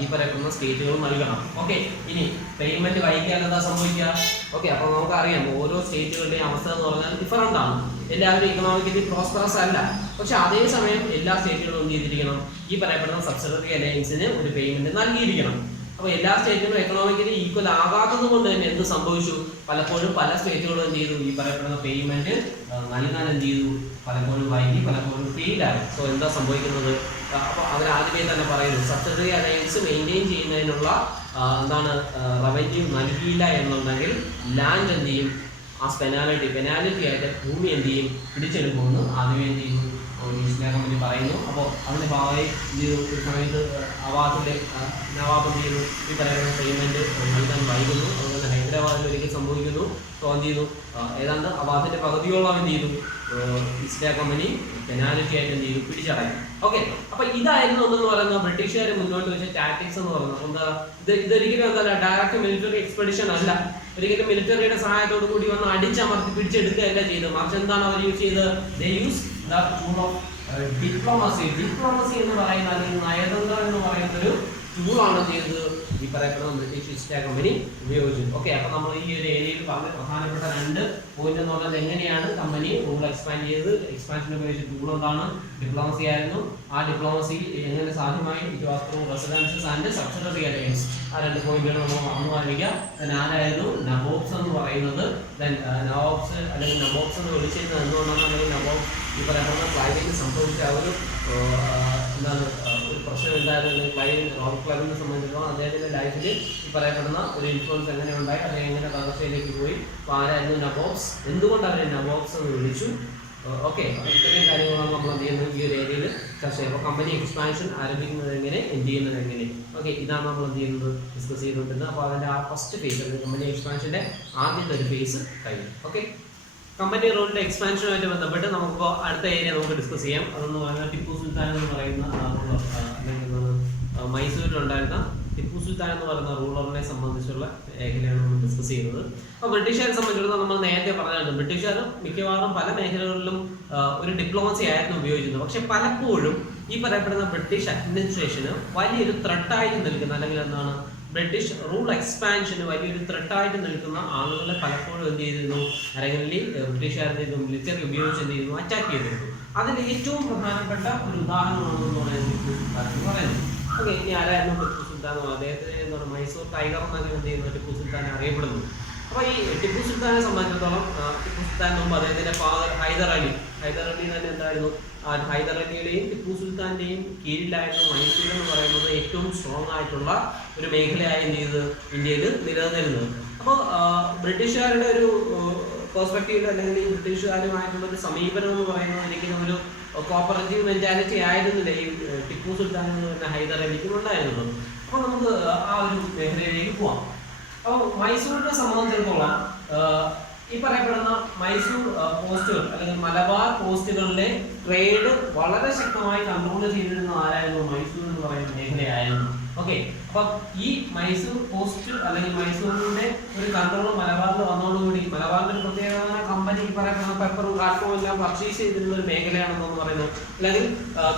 ഈ പറയുന്ന സ്റ്റേറ്റുകൾ നൽകണം. ഓക്കെ, ഇനി പേയ്മെന്റ് വൈകിയാൽ എന്താ സംഭവിക്കുക? ഓക്കെ, അപ്പോൾ നമുക്കറിയാം ഓരോ സ്റ്റേറ്റുകളുടെയും അവസ്ഥ എന്ന് പറഞ്ഞാൽ ഡിഫറൻ്റ് ആണ്. എല്ലാവരും ഇക്കണോമിക്കലി പ്രോസ്പെറസ് അല്ല. പക്ഷെ അതേസമയം എല്ലാ സ്റ്റേറ്റുകളും എന്ത് ചെയ്തിരിക്കണം, ഈ പറയപ്പെടുന്ന സബ്സിഡറി അലയൻസിന് ഒരു പേയ്മെന്റ് നൽകിയിരിക്കണം. അപ്പോൾ എല്ലാ സ്റ്റേറ്റുകളും എക്കണോമിക്കലി ഈക്വൽ ആകാത്തത് കൊണ്ട് തന്നെ എന്ത് സംഭവിച്ചു, പലപ്പോഴും പല സ്റ്റേറ്റുകളും എന്ത് ചെയ്തു, ഈ പറയപ്പെടുന്ന പേയ്മെന്റ് നൽകാൻ എന്ത് ചെയ്തു, പലപ്പോഴും വൈകി, പലപ്പോഴും ഫെയിലായി. സോ എന്താ സംഭവിക്കുന്നത്? അപ്പോൾ അവരാദ്യമേ തന്നെ പറയുന്നു സബ്സിഡറി അലയൻസ് മെയിൻറ്റെയിൻ ചെയ്യുന്നതിനുള്ള എന്താണ് റവന്യൂ നൽകിയില്ല എന്നുണ്ടെങ്കിൽ ലാൻഡ് എന്ത് ചെയ്യും, ആ പെനാലിറ്റി ആയിട്ട് ഭൂമി എന്ത് ചെയ്യും, പിടിച്ചെടുക്കുമെന്ന് ആദ്യമേ എന്ത് ചെയ്യുന്നു ഈസ്റ്റ് ഇന്ത്യ കമ്പനി പറയുന്നു. അപ്പോൾ അതിൻ്റെ ഭാഗമായി ഒരു സമയത്ത് അവാദിലെ നവാബ് എന്ത് ചെയ്യുന്നു, ഈ പറയുന്ന പേയ്മെന്റ് നൽകാൻ വൈകുന്നു. അതുപോലെ ഹൈദരാബാദിൽ ഒരിക്കൽ സംഭവിക്കുന്നു. സോ എന്ത് ചെയ്യുന്നു, ഏതാണ്ട് അവാദിന്റെ പകുതിയോളം എന്ത് ചെയ്തു, ഈസ്റ്റ് ഇന്ത്യ കമ്പനി പെനാലിറ്റി ആയിട്ട് എന്ത് ചെയ്തു, പിടിച്ചടക്കി. ഓക്കെ, അപ്പൊ ഇതായിരുന്നു എന്തെന്ന് പറയുന്നത് ബ്രിട്ടീഷുകാർ മുന്നോട്ട് വെച്ച ടാക്ടിക്സ് എന്ന് പറയുന്നത്. എന്താ ഇതൊരിക്കലും എന്താ ഡയറക്റ്റ് മിലിറ്ററി എക്സ്പെഡിഷൻ അല്ല, ഒരിക്കലും മിലിറ്ററിയുടെ സഹായത്തോടു കൂടി വന്ന് അടിച്ചമർത്തി പിടിച്ചെടുക്കുകയല്ല ചെയ്തത്. മറിച്ച് എന്താണ് അവർ യൂസ് ചെയ്തത്? ദേ use the tool of diplomacy. Diplomacy എന്ന് പറയുന്ന അല്ലെങ്കിൽ നയതന്ത്രം എന്ന് പറയുന്ന ഒരു ടൂളാണ് ചെയ്തത് ഈ പറയപ്പെടുന്ന ബ്രിട്ടീഷ് ഈസ്റ്റ് ഇന്ത്യ കമ്പനി ഉപയോഗിച്ചത്. ഓക്കെ, അപ്പൊ നമ്മൾ ഈ ഒരു ഏരിയയിൽ പറഞ്ഞ പ്രധാനപ്പെട്ട 2 പോയിന്റ് എന്ന് പറഞ്ഞാൽ എങ്ങനെയാണ് കമ്പനി റൂൾ എക്സ്പാൻഡ് ചെയ്തത്, എക്സ്പാൻഷൻ ഉപയോഗിച്ച ടൂൾ എന്താണ്, ഡിപ്ലോമസി ആയിരുന്നു. ആ ഡിപ്ലോമസി എങ്ങനെ സാധ്യമായി, it was through residences and subsidiary alliance. ആ 2 പോയിന്റുകൾ നമ്മൾ മറന്നു കാണിക്കുക. ആരായിരുന്നു നബോബ്സ് എന്ന് പറയുന്നത്? നവാബ്സ് അല്ലെങ്കിൽ നബോബ്സ് എന്ന് വിളിച്ചിരുന്നത് എന്തുകൊണ്ടാണ്? അല്ലെങ്കിൽ നബോബ് ഈ പറയുന്ന ക്ലൈവിന് സംഭവിച്ച ഒരു എന്താണ് ഒരു പ്രശ്നം എന്തായിരുന്നു? റോബർട്ട് ക്ലൈവിനെ സംബന്ധിച്ചിടത്തോളം അദ്ദേഹത്തിന്റെ ലൈഫിൽ ഈ പറയപ്പെടുന്ന ഒരു ഇൻഫ്ലുവൻസ് എങ്ങനെ ഉണ്ടായി, അദ്ദേഹം എങ്ങനെ തകർച്ചയിലേക്ക് പോയി, അപ്പോൾ ആരായിരുന്നു നബോബ്സ്, എന്തുകൊണ്ട് അവരെ നബോബ്സ് എന്ന് വിളിച്ചു? ഓക്കെ, ഇത്രയും കാര്യങ്ങളാണ് നമ്മൾ എന്ത് ചെയ്യുന്നത് ഈ ഒരു ഏരിയയിൽ ചർച്ച ചെയ്യുക. അപ്പോൾ കമ്പനി എക്സ്പാൻഷൻ ആരംഭിക്കുന്നത് എങ്ങനെ, എന്ത് ചെയ്യുന്നത് എങ്ങനെ, ഓക്കെ, ഇതാണ് നമ്മൾ എന്ത് ചെയ്യുന്നത് ഡിസ്കസ് ചെയ്തുകൊണ്ടിരുന്നത്. അപ്പോൾ അതിൻ്റെ ആ ഫസ്റ്റ് ഫേസ് അല്ലെങ്കിൽ കമ്പനി എക്സ്പാൻഷൻ്റെ ആദ്യത്തെ ഒരു ഫേസ് കഴിഞ്ഞു. ഓക്കെ, കമ്പനി റൂളിൻ്റെ എക്സ്പാൻഷനുമായിട്ട് ബന്ധപ്പെട്ട് നമുക്കിപ്പോൾ അടുത്ത ഏരിയ നമുക്ക് ഡിസ്കസ് ചെയ്യാം. അതെന്ന് പറയുന്നത് ടിപ്പു സുൽത്താൻ എന്ന് പറയുന്ന അല്ലെങ്കിൽ മൈസൂരിലുണ്ടായിരുന്ന ടിപ്പു സുൽത്താൻ എന്ന് പറയുന്ന റൂളറിനെ സംബന്ധിച്ചുള്ള മേഖലയാണ് നമ്മൾ ഡിസ്കസ് ചെയ്യുന്നത്. അപ്പോൾ ബ്രിട്ടീഷുകാരെ സംബന്ധിച്ചിടത്തോളം നമ്മൾ നേരത്തെ പറഞ്ഞിട്ടുണ്ട്, ബ്രിട്ടീഷുകാർ മിക്കവാറും പല മേഖലകളിലും ഒരു ഡിപ്ലോമസി ആയിരുന്നു ഉപയോഗിക്കുന്നത്. പക്ഷെ പലപ്പോഴും ഈ പറയപ്പെടുന്ന ബ്രിട്ടീഷ് അഡ്മിനിസ്ട്രേഷന് വലിയൊരു ത്രെട്ടായിട്ട് നിൽക്കുന്ന അല്ലെങ്കിൽ എന്താണ് ബ്രിട്ടീഷ് റൂൾ എക്സ്പാൻഷന് വലിയൊരു ത്രെട്ടായിട്ട് നിൽക്കുന്ന ആളുകളെ പലപ്പോഴും എന്ത് ചെയ്തിരുന്നു, അല്ലെങ്കിൽ ബ്രിട്ടീഷുകാരുടെ മിലിറ്ററി ഉപയോഗിച്ച് എന്ത് ചെയ്യുന്നു, അറ്റാക്ക് ചെയ്തിരുന്നു. അതിൽ ഏറ്റവും പ്രധാനപ്പെട്ട ഒരു ഉദാഹരണമാണെന്ന് പറയുന്നത്. ഓക്കെ, ഇനി ആരായിരുന്നു ടിപ്പു സുൽത്താൻ? അദ്ദേഹത്തിന് എന്താണ് മൈസൂർ ടൈഗർ എന്നൊക്കെ എന്ത് ചെയ്യുന്നു ടിപ്പു സുൽത്താനെ അറിയപ്പെടുന്നു. അപ്പോൾ ഈ ടിപ്പു സുൽത്താനെ സംബന്ധിച്ചിടത്തോളം ടിപ്പു സുൽത്താൻ മുമ്പ് അദ്ദേഹത്തിന്റെ ഫാദർ ഹൈദർ അലി തന്നെ എന്തായിരുന്നു ഹൈദരലിയുടെയും ടിപ്പു സുൽത്താന്റെയും കീഴിലായിരുന്നു മൈസൂർ എന്ന് പറയുന്നത് ഏറ്റവും സ്ട്രോങ് ആയിട്ടുള്ള ഒരു മേഖലയായി എന്ത് ചെയ്ത് ഇന്ത്യയിൽ നിലനിന്നിരുന്നത്. അപ്പോൾ ബ്രിട്ടീഷുകാരുടെ ഒരു പെർസ്പെക്റ്റീവിൽ അല്ലെങ്കിൽ ഈ ബ്രിട്ടീഷുകാരുമായിട്ടുള്ള ഒരു സമീപനം എന്ന് പറയുന്നത് ഒരിക്കലും ഒരു കോപ്പറേറ്റീവ് മെന്റാലിറ്റി ആയിരുന്നില്ല ഈ ടിപ്പു സുൽത്താൻ എന്ന് പറയുന്ന ഹൈദരലിക്കും ഉണ്ടായിരുന്നത്. അപ്പോൾ നമുക്ക് ആ ഒരു മേഖലയിലേക്ക് പോവാം. അപ്പോൾ മൈസൂരിനെ സംബന്ധിച്ചിടത്തോളം ഈ പറയപ്പെടുന്ന മൈസൂർ പോസ്റ്റുകൾ അല്ലെങ്കിൽ മലബാർ പോസ്റ്റുകളിലെ ട്രേഡ് വളരെ ശക്തമായി കൺട്രോൾ ചെയ്തിരുന്ന ആരായിരുന്നു? മൈസൂർ എന്ന് പറയുന്ന മേഖലയായിരുന്നു. ഓക്കെ, അപ്പൊ ഈ മൈസൂർ പോസ്റ്റ് അല്ലെങ്കിൽ മൈസൂരിന്റെ ഒരു കൺട്രോൾ മലബാറിൽ വന്നതോടുകൂടി മലബാറിന്റെ ഒരു പ്രത്യേകമായ കമ്പനി ഈ പറയുന്ന പെപ്പറും കാർട്ടും എല്ലാം പർച്ചേസ് ചെയ്തിരുന്ന ഒരു മേഖലയാണെന്ന് പറയുന്നത്. അല്ലെങ്കിൽ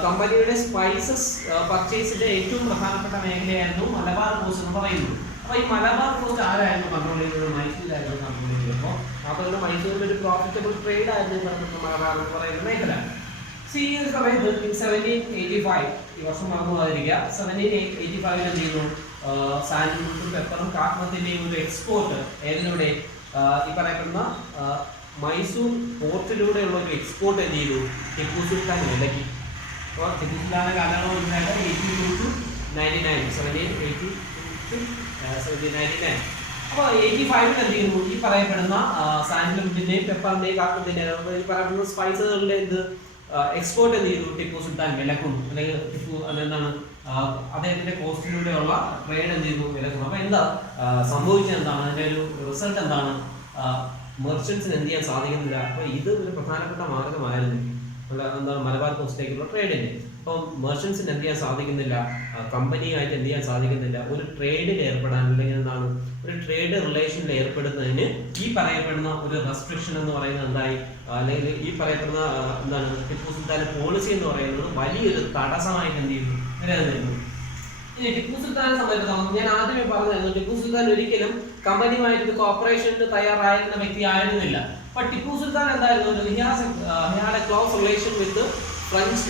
കമ്പനിയുടെ സ്പൈസസ് പർച്ചേസിന്റെ ഏറ്റവും പ്രധാനപ്പെട്ട മേഖലയായിരുന്നു മലബാർ പോസ്റ്റ് എന്ന് പറയുന്നത്. അപ്പൊ ഈ മലബാർ പോസ്റ്റ് ആരായിരുന്നു കൺട്രോൾ ചെയ്തത്? മൈസൂരായിരുന്നു കൺട്രോൾ ചെയ്തത്. അപ്പോൾ അതുകൊണ്ട് മൈസൂരിൽ ഒരു പ്രോഫിറ്റബിൾ ട്രേഡ് ആയിരുന്നു മലബാർ എന്ന് പറയുന്ന മേഖല. ഈ ഒരു സമയത്ത് 1785 ഈ വർഷം മറന്നു പോകാതിരിക്കുക. 1785 എന്ത് ചെയ്യുന്നു? സാൻഡൽവുഡും പെപ്പറും കാട്ടണത്തിന്റെയും ഒരു എക്സ്പോർട്ട് ഏതിലൂടെ ഈ പറയപ്പെടുന്ന മൈസൂർ പോർട്ടിലൂടെയുള്ള ഒരു എക്സ്പോർട്ട് എന്ത് ചെയ്തു? ടിപ്പു സുൽത്താൻ വിലക്കി. അപ്പോൾ ടിപ്പു സുൽത്താന്റെ കാലയളവ് 1882 to 99, 1782 to 1799. അപ്പോൾ 85 എന്ത് ചെയ്യുന്നു? ഈ പറയപ്പെടുന്ന സാൻഡൽവുഡിന്റെയും പെപ്പറിന്റെയും കാട്ടണത്തിന്റെയും ഈ പറയപ്പെടുന്ന സ്പൈസുകളുടെ എന്ത് എക്സ്പോർട്ട് എന്ത് ചെയ്തു? ടിപ്പു സുൽത്താൻ വിലക്കുന്നു. അല്ലെങ്കിൽ ടിപ്പു അതെന്താണ് അദ്ദേഹത്തിന്റെ കോസ്റ്റിലൂടെയുള്ള ട്രേഡ് എന്ത് ചെയ്തു? വിലക്കുന്നു. അപ്പൊ എന്താ സംഭവിച്ചത്? എന്താണ് അതിന്റെ ഒരു റിസൾട്ട്? എന്താണ്? മെർച്ചന്റ്സിന് എന്ത് ചെയ്യാൻ സാധിക്കുന്നില്ല. അപ്പൊ ഇത് ഒരു പ്രധാനപ്പെട്ട മാർഗമായിരുന്നു എന്താണ് മലബാർ പോസ്റ്റിലേക്കുള്ള ട്രേഡിന്. അപ്പം മെർച്ചന്റ്സിന് എന്ത് ചെയ്യാൻ സാധിക്കുന്നില്ല, കമ്പനിയായിട്ട് എന്ത് ചെയ്യാൻ സാധിക്കുന്നില്ല, ഒരു ട്രേഡിൽ ഏർപ്പെടാൻ അല്ലെങ്കിൽ എന്താണ് ഒരു ട്രേഡ് റിലേഷനിൽ ഏർപ്പെടുന്നതിന് ഈ പറയപ്പെടുന്ന ഒരു റെസ്ട്രിക്ഷൻ എന്ന് പറയുന്നത് എന്തായി? അല്ലെങ്കിൽ ഈ പറയപ്പെടുന്ന എന്താണ് ടിപ്പു സുൽത്താന്റെ പോളിസി എന്ന് പറയുന്നത് വലിയൊരു തടസ്സമായിട്ട് എന്ത് ചെയ്യുന്നു? നിലനിന്നിരുന്നു. ഇനി ടിപ്പു സുൽത്താനെ സംബന്ധിച്ചിടത്തോളം ഞാൻ ആദ്യമേ പറഞ്ഞിരുന്നു, ടിപ്പു സുൽത്താൻ ഒരിക്കലും കമ്പനിയുമായിട്ട് കോർപ്പറേഷന് തയ്യാറായിരുന്ന വ്യക്തി ആയിരുന്നില്ല. But Tipu Sultan എന്തായിരുന്നു? He had a close relation with the French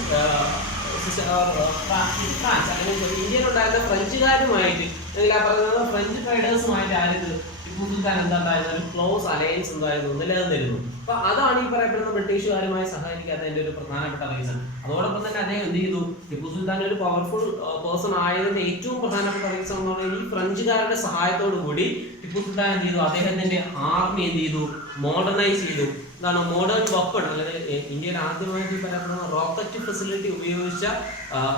France അല്ലെങ്കിൽ ഇന്ത്യയിൽ ഉണ്ടായിരുന്ന ഫ്രഞ്ചുകാരുമായിട്ട് അല്ലെങ്കിൽ ആ പറയുന്നത് ഫ്രഞ്ച് ട്രേഡേഴ്സുമായിട്ട് ആയിരുന്നു ടിപ്പു സുൽത്താൻ എന്തായിരുന്നു? ഒരു ക്ലോസ് അലയൻസ് എന്തായിരുന്നു? നിലനിന്നിരുന്നു. അപ്പൊ അതാണ് ഈ പറയപ്പെടുന്ന ബ്രിട്ടീഷുകാരുമായി സഹകരിക്കാത്തതിന്റെ ഒരു പ്രധാനപ്പെട്ട റീസൺ. അതോടൊപ്പം തന്നെ അദ്ദേഹം എന്ത് ചെയ്തു? ടിപ്പു സുൽത്താൻ ഒരു പവർഫുൾ പേഴ്സൺ ആയതിന്റെ ഏറ്റവും പ്രധാനപ്പെട്ട റീസൺ എന്ന് പറഞ്ഞാൽ ഈ ഫ്രഞ്ചുകാരുടെ സഹായത്തോടു കൂടി ടിപ്പു സുൽത്താൻ എന്ത് ചെയ്തു? അദ്ദേഹത്തിന്റെ ആർമി എന്ത് ചെയ്തു? മോഡേണൈസ് ചെയ്തു. എന്താണ് മോഡേൺ വെപ്പൺ അല്ലെങ്കിൽ ഇന്ത്യയിൽ ആദ്യമായിട്ട് ഈ പറയുന്ന റോക്കറ്റ് ഫെസിലിറ്റി ഉപയോഗിച്ച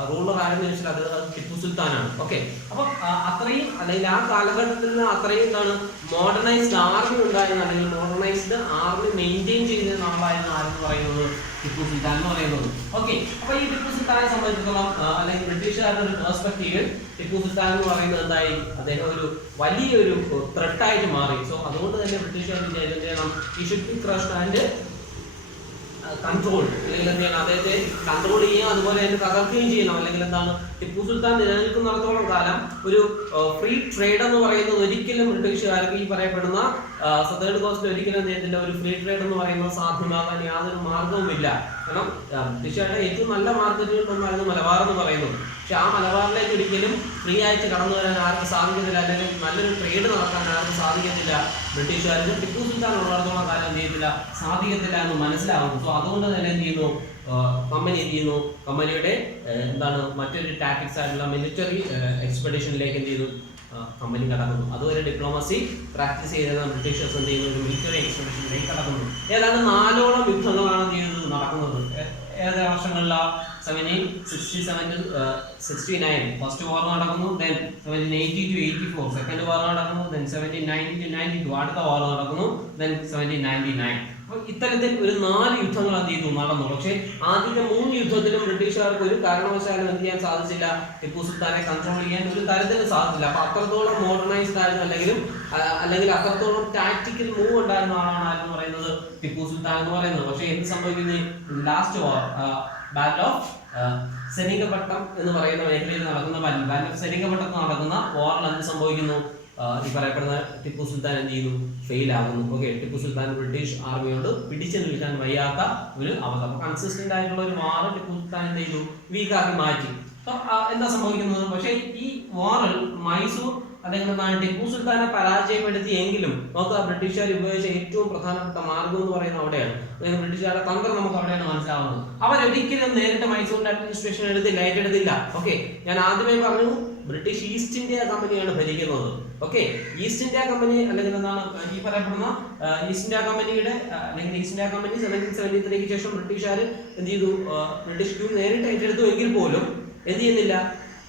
റൂളർ ആരെന്ന് വെച്ചാൽ അത് ടിപ്പു സുൽത്താനാണ്. ഓക്കെ, അപ്പൊ അത്രയും അല്ലെങ്കിൽ ആ കാലഘട്ടത്തിൽ നിന്ന് അത്രയും എന്താണ് മോഡേണൈസ്ഡ് ആർമി ഉണ്ടായിരുന്ന അല്ലെങ്കിൽ മോഡേണൈസ്ഡ് ആർമി മെയിൻറ്റെയിൻ ചെയ്തിരുന്ന ആളായിരുന്നു ആരെന്ന് പറയുന്നത് ടിപ്പു സുൽത്താൻ എന്ന് പറയുന്നത്. ഓക്കെ, അപ്പൊ ഈ ടിപ്പു സുൽത്താനെ സംബന്ധിച്ചിടത്തോളം അല്ലെങ്കിൽ ബ്രിട്ടീഷുകാരുടെ ഒരു പെർസ്പെക്റ്റീവിൽ ടിപ്പു സുൽത്താൻ എന്ന് പറയുന്നത് എന്തായി? അദ്ദേഹം ഒരു വലിയൊരു ത്രെട്ടായിട്ട് മാറി. സോ അതുകൊണ്ട് തന്നെ ബ്രിട്ടീഷുകാർ എന്ത് ചെയ്യണം? ഈ should be crushed and control അല്ലെങ്കിൽ എന്ത് ചെയ്യണം? അദ്ദേഹത്തെ കൺട്രോൾ ചെയ്യുക, അതുപോലെ തന്നെ തകർക്കുകയും ചെയ്യണം. അല്ലെങ്കിൽ എന്താണ് ടിപ്പു സുൽത്താൻ നിലനിൽക്കുന്നിടത്തോളം കാലം ഒരു ഫ്രീ ട്രേഡ് എന്ന് പറയുന്നത് ഒരിക്കലും ബ്രിട്ടീഷുകാർക്ക് ഈ പറയപ്പെടുന്ന സതേൺ കോസ്റ്റിൽ ഒരിക്കലും എന്ത് ചെയ്തില്ല? ഒരു ഫ്രീ ട്രേഡ് എന്ന് പറയുന്നത് സാധ്യമാകാൻ യാതൊരു മാർഗവുമില്ല. കാരണം ബ്രിട്ടീഷുകാരുടെ ഏറ്റവും നല്ല മാർക്കറ്റുകളിലൊന്നായിരുന്നു മലബാർ എന്ന് പറയുന്നത്. പക്ഷെ ആ മലബാറിലേക്ക് ഒരിക്കലും ഫ്രീ ആയിട്ട് കടന്നു വരാൻ ആർക്കും സാധിക്കുന്നില്ല, അല്ലെങ്കിൽ നല്ലൊരു ട്രേഡ് നടത്താൻ ആർക്കും സാധിക്കത്തില്ല. ബ്രിട്ടീഷുകാർക്ക് ടിപ്പു സുൽത്താൻ ഉള്ളിടത്തോളം കാലം എന്ത് ചെയ്തില്ല? സാധിക്കത്തില്ല എന്ന് മനസ്സിലാവുന്നു. സോ അതുകൊണ്ട് തന്നെ എന്ത് ചെയ്യുന്നു? കമ്പനി എന്ത് ചെയ്യുന്നു? കമ്പനിയുടെ എന്താണ് മറ്റൊരു ടാക്ടിക്സ് ആയിട്ടുള്ള മിലിറ്ററി എക്സ്പെഡിഷനിലേക്ക് എന്ത് ചെയ്തു? കമ്പനി കടക്കുന്നു. അതുവരെ ഡിപ്ലോമസി പ്രാക്ടീസ് ചെയ്തിരുന്ന ബ്രിട്ടീഷേഴ്സ് എന്ത് ചെയ്യുന്നു? ഒരു മിലിറ്ററി എക്സ്പെഡിഷനിലേക്ക് കടക്കുന്നു. ഏതാണ്ട് 4ഓളം യുദ്ധങ്ങളാണ് ചെയ്തത് നടക്കുന്നത്. ഏത് വർഷങ്ങളിലാണ്? 1767 to 69 ഫസ്റ്റ് വാർ നടക്കുന്നു. ദെൻ 1780 to 84 സെക്കൻഡ് വാർ നടക്കുന്നു. ദെൻ 1790 to 92 അടുത്ത വാർ നടക്കുന്നു. ദെൻ 1799. ഇത്തരത്തിൽ ഒരു 4 യുദ്ധങ്ങൾ എന്ത് ചെയ്തു? നടന്നു. പക്ഷേ ആദ്യത്തെ 3 യുദ്ധത്തിലും ബ്രിട്ടീഷുകാർക്ക് ഒരു കാരണവശാലും എന്ത് ചെയ്യാൻ സാധിച്ചില്ല? ടിപ്പു സുൽത്താനെ കൺട്രോൾ ചെയ്യാൻ ഒരു തരത്തിലും സാധിച്ചില്ല. അപ്പൊ അത്രത്തോളം മോഡേണൈസ്ഡ് ആയിരുന്നു അല്ലെങ്കിൽ അത്രത്തോളം ടാക്ടിക്കൽ മൂവ് ഉണ്ടായിരുന്ന ആളാണ് ആരെന്ന് പറയുന്നത് ടിപ്പു സുൽത്താൻ എന്ന് പറയുന്നത്. പക്ഷേ എന്ത് സംഭവിക്കുന്നു? Last war battle of Seringapatam എന്ന് പറയുന്ന മേഖലയിൽ നടക്കുന്ന ബാറ്റിൽ ഓഫ് സെരിംഗപട്ടത്ത് നടക്കുന്ന വാറിൽ എന്ത് സംഭവിക്കുന്നു? ഈ പറയപ്പെടുന്ന ടിപ്പു സുൽത്താൻ എന്ത് ചെയ്യുന്നു? ഫെയിൽ ആകുന്നു. ഓക്കെ, ടിപ്പു സുൽത്താൻ ബ്രിട്ടീഷ് ആർമിയോട് പിടിച്ചു നിൽക്കാൻ വയ്യാത്ത ഒരു അവസ്ഥ. അപ്പൊ കൺസിസ്റ്റന്റ് ആയിട്ടുള്ള ഒരു വാർ ടിപ്പു സുൽത്താൻ എന്ത് ചെയ്തു? വീക്കാക്കി മാറ്റി. എന്താ സംഭവിക്കുന്നത്? പക്ഷേ ഈ വാറിൽ മൈസൂർ അല്ലെങ്കിൽ എന്താണ് ടിപ്പു സുൽത്താനെ പരാജയപ്പെടുത്തിയെങ്കിലും നമുക്ക് ബ്രിട്ടീഷുകാർ ഉപയോഗിച്ച ഏറ്റവും പ്രധാനപ്പെട്ട മാർഗം എന്ന് പറയുന്നത് അവിടെയാണ്. അല്ലെങ്കിൽ ബ്രിട്ടീഷുകാരുടെ തന്ത്രം നമുക്ക് അവിടെയാണ് മനസ്സിലാവുന്നത്. അവരൊരിക്കലും നേരിട്ട് മൈസൂരിന്റെ അഡ്മിനിസ്ട്രേഷൻ ഏറ്റെടുത്തില്ല. ഓക്കെ, ഞാൻ ആദ്യമേ പറഞ്ഞു ബ്രിട്ടീഷ് ഈസ്റ്റ് ഇന്ത്യ കമ്പനിയാണ് ഭരിക്കുന്നത്. ഓക്കെ, ഈസ്റ്റ് ഇന്ത്യ കമ്പനി അല്ലെങ്കിൽ എന്താണ് ഈ പറയപ്പെടുന്ന ഈസ്റ്റ് ഇന്ത്യ കമ്പനിയുടെ അല്ലെങ്കിൽ ഈസ്റ്റ് ഇന്ത്യ കമ്പനി 1773 ശേഷം ബ്രിട്ടീഷുകാർ എന്ത് ചെയ്തു, ബ്രിട്ടീഷ് ക്യൂ നേരിട്ട് ഏറ്റെടുത്തു എങ്കിൽ പോലും എന്ത് ചെയ്യുന്നില്ല,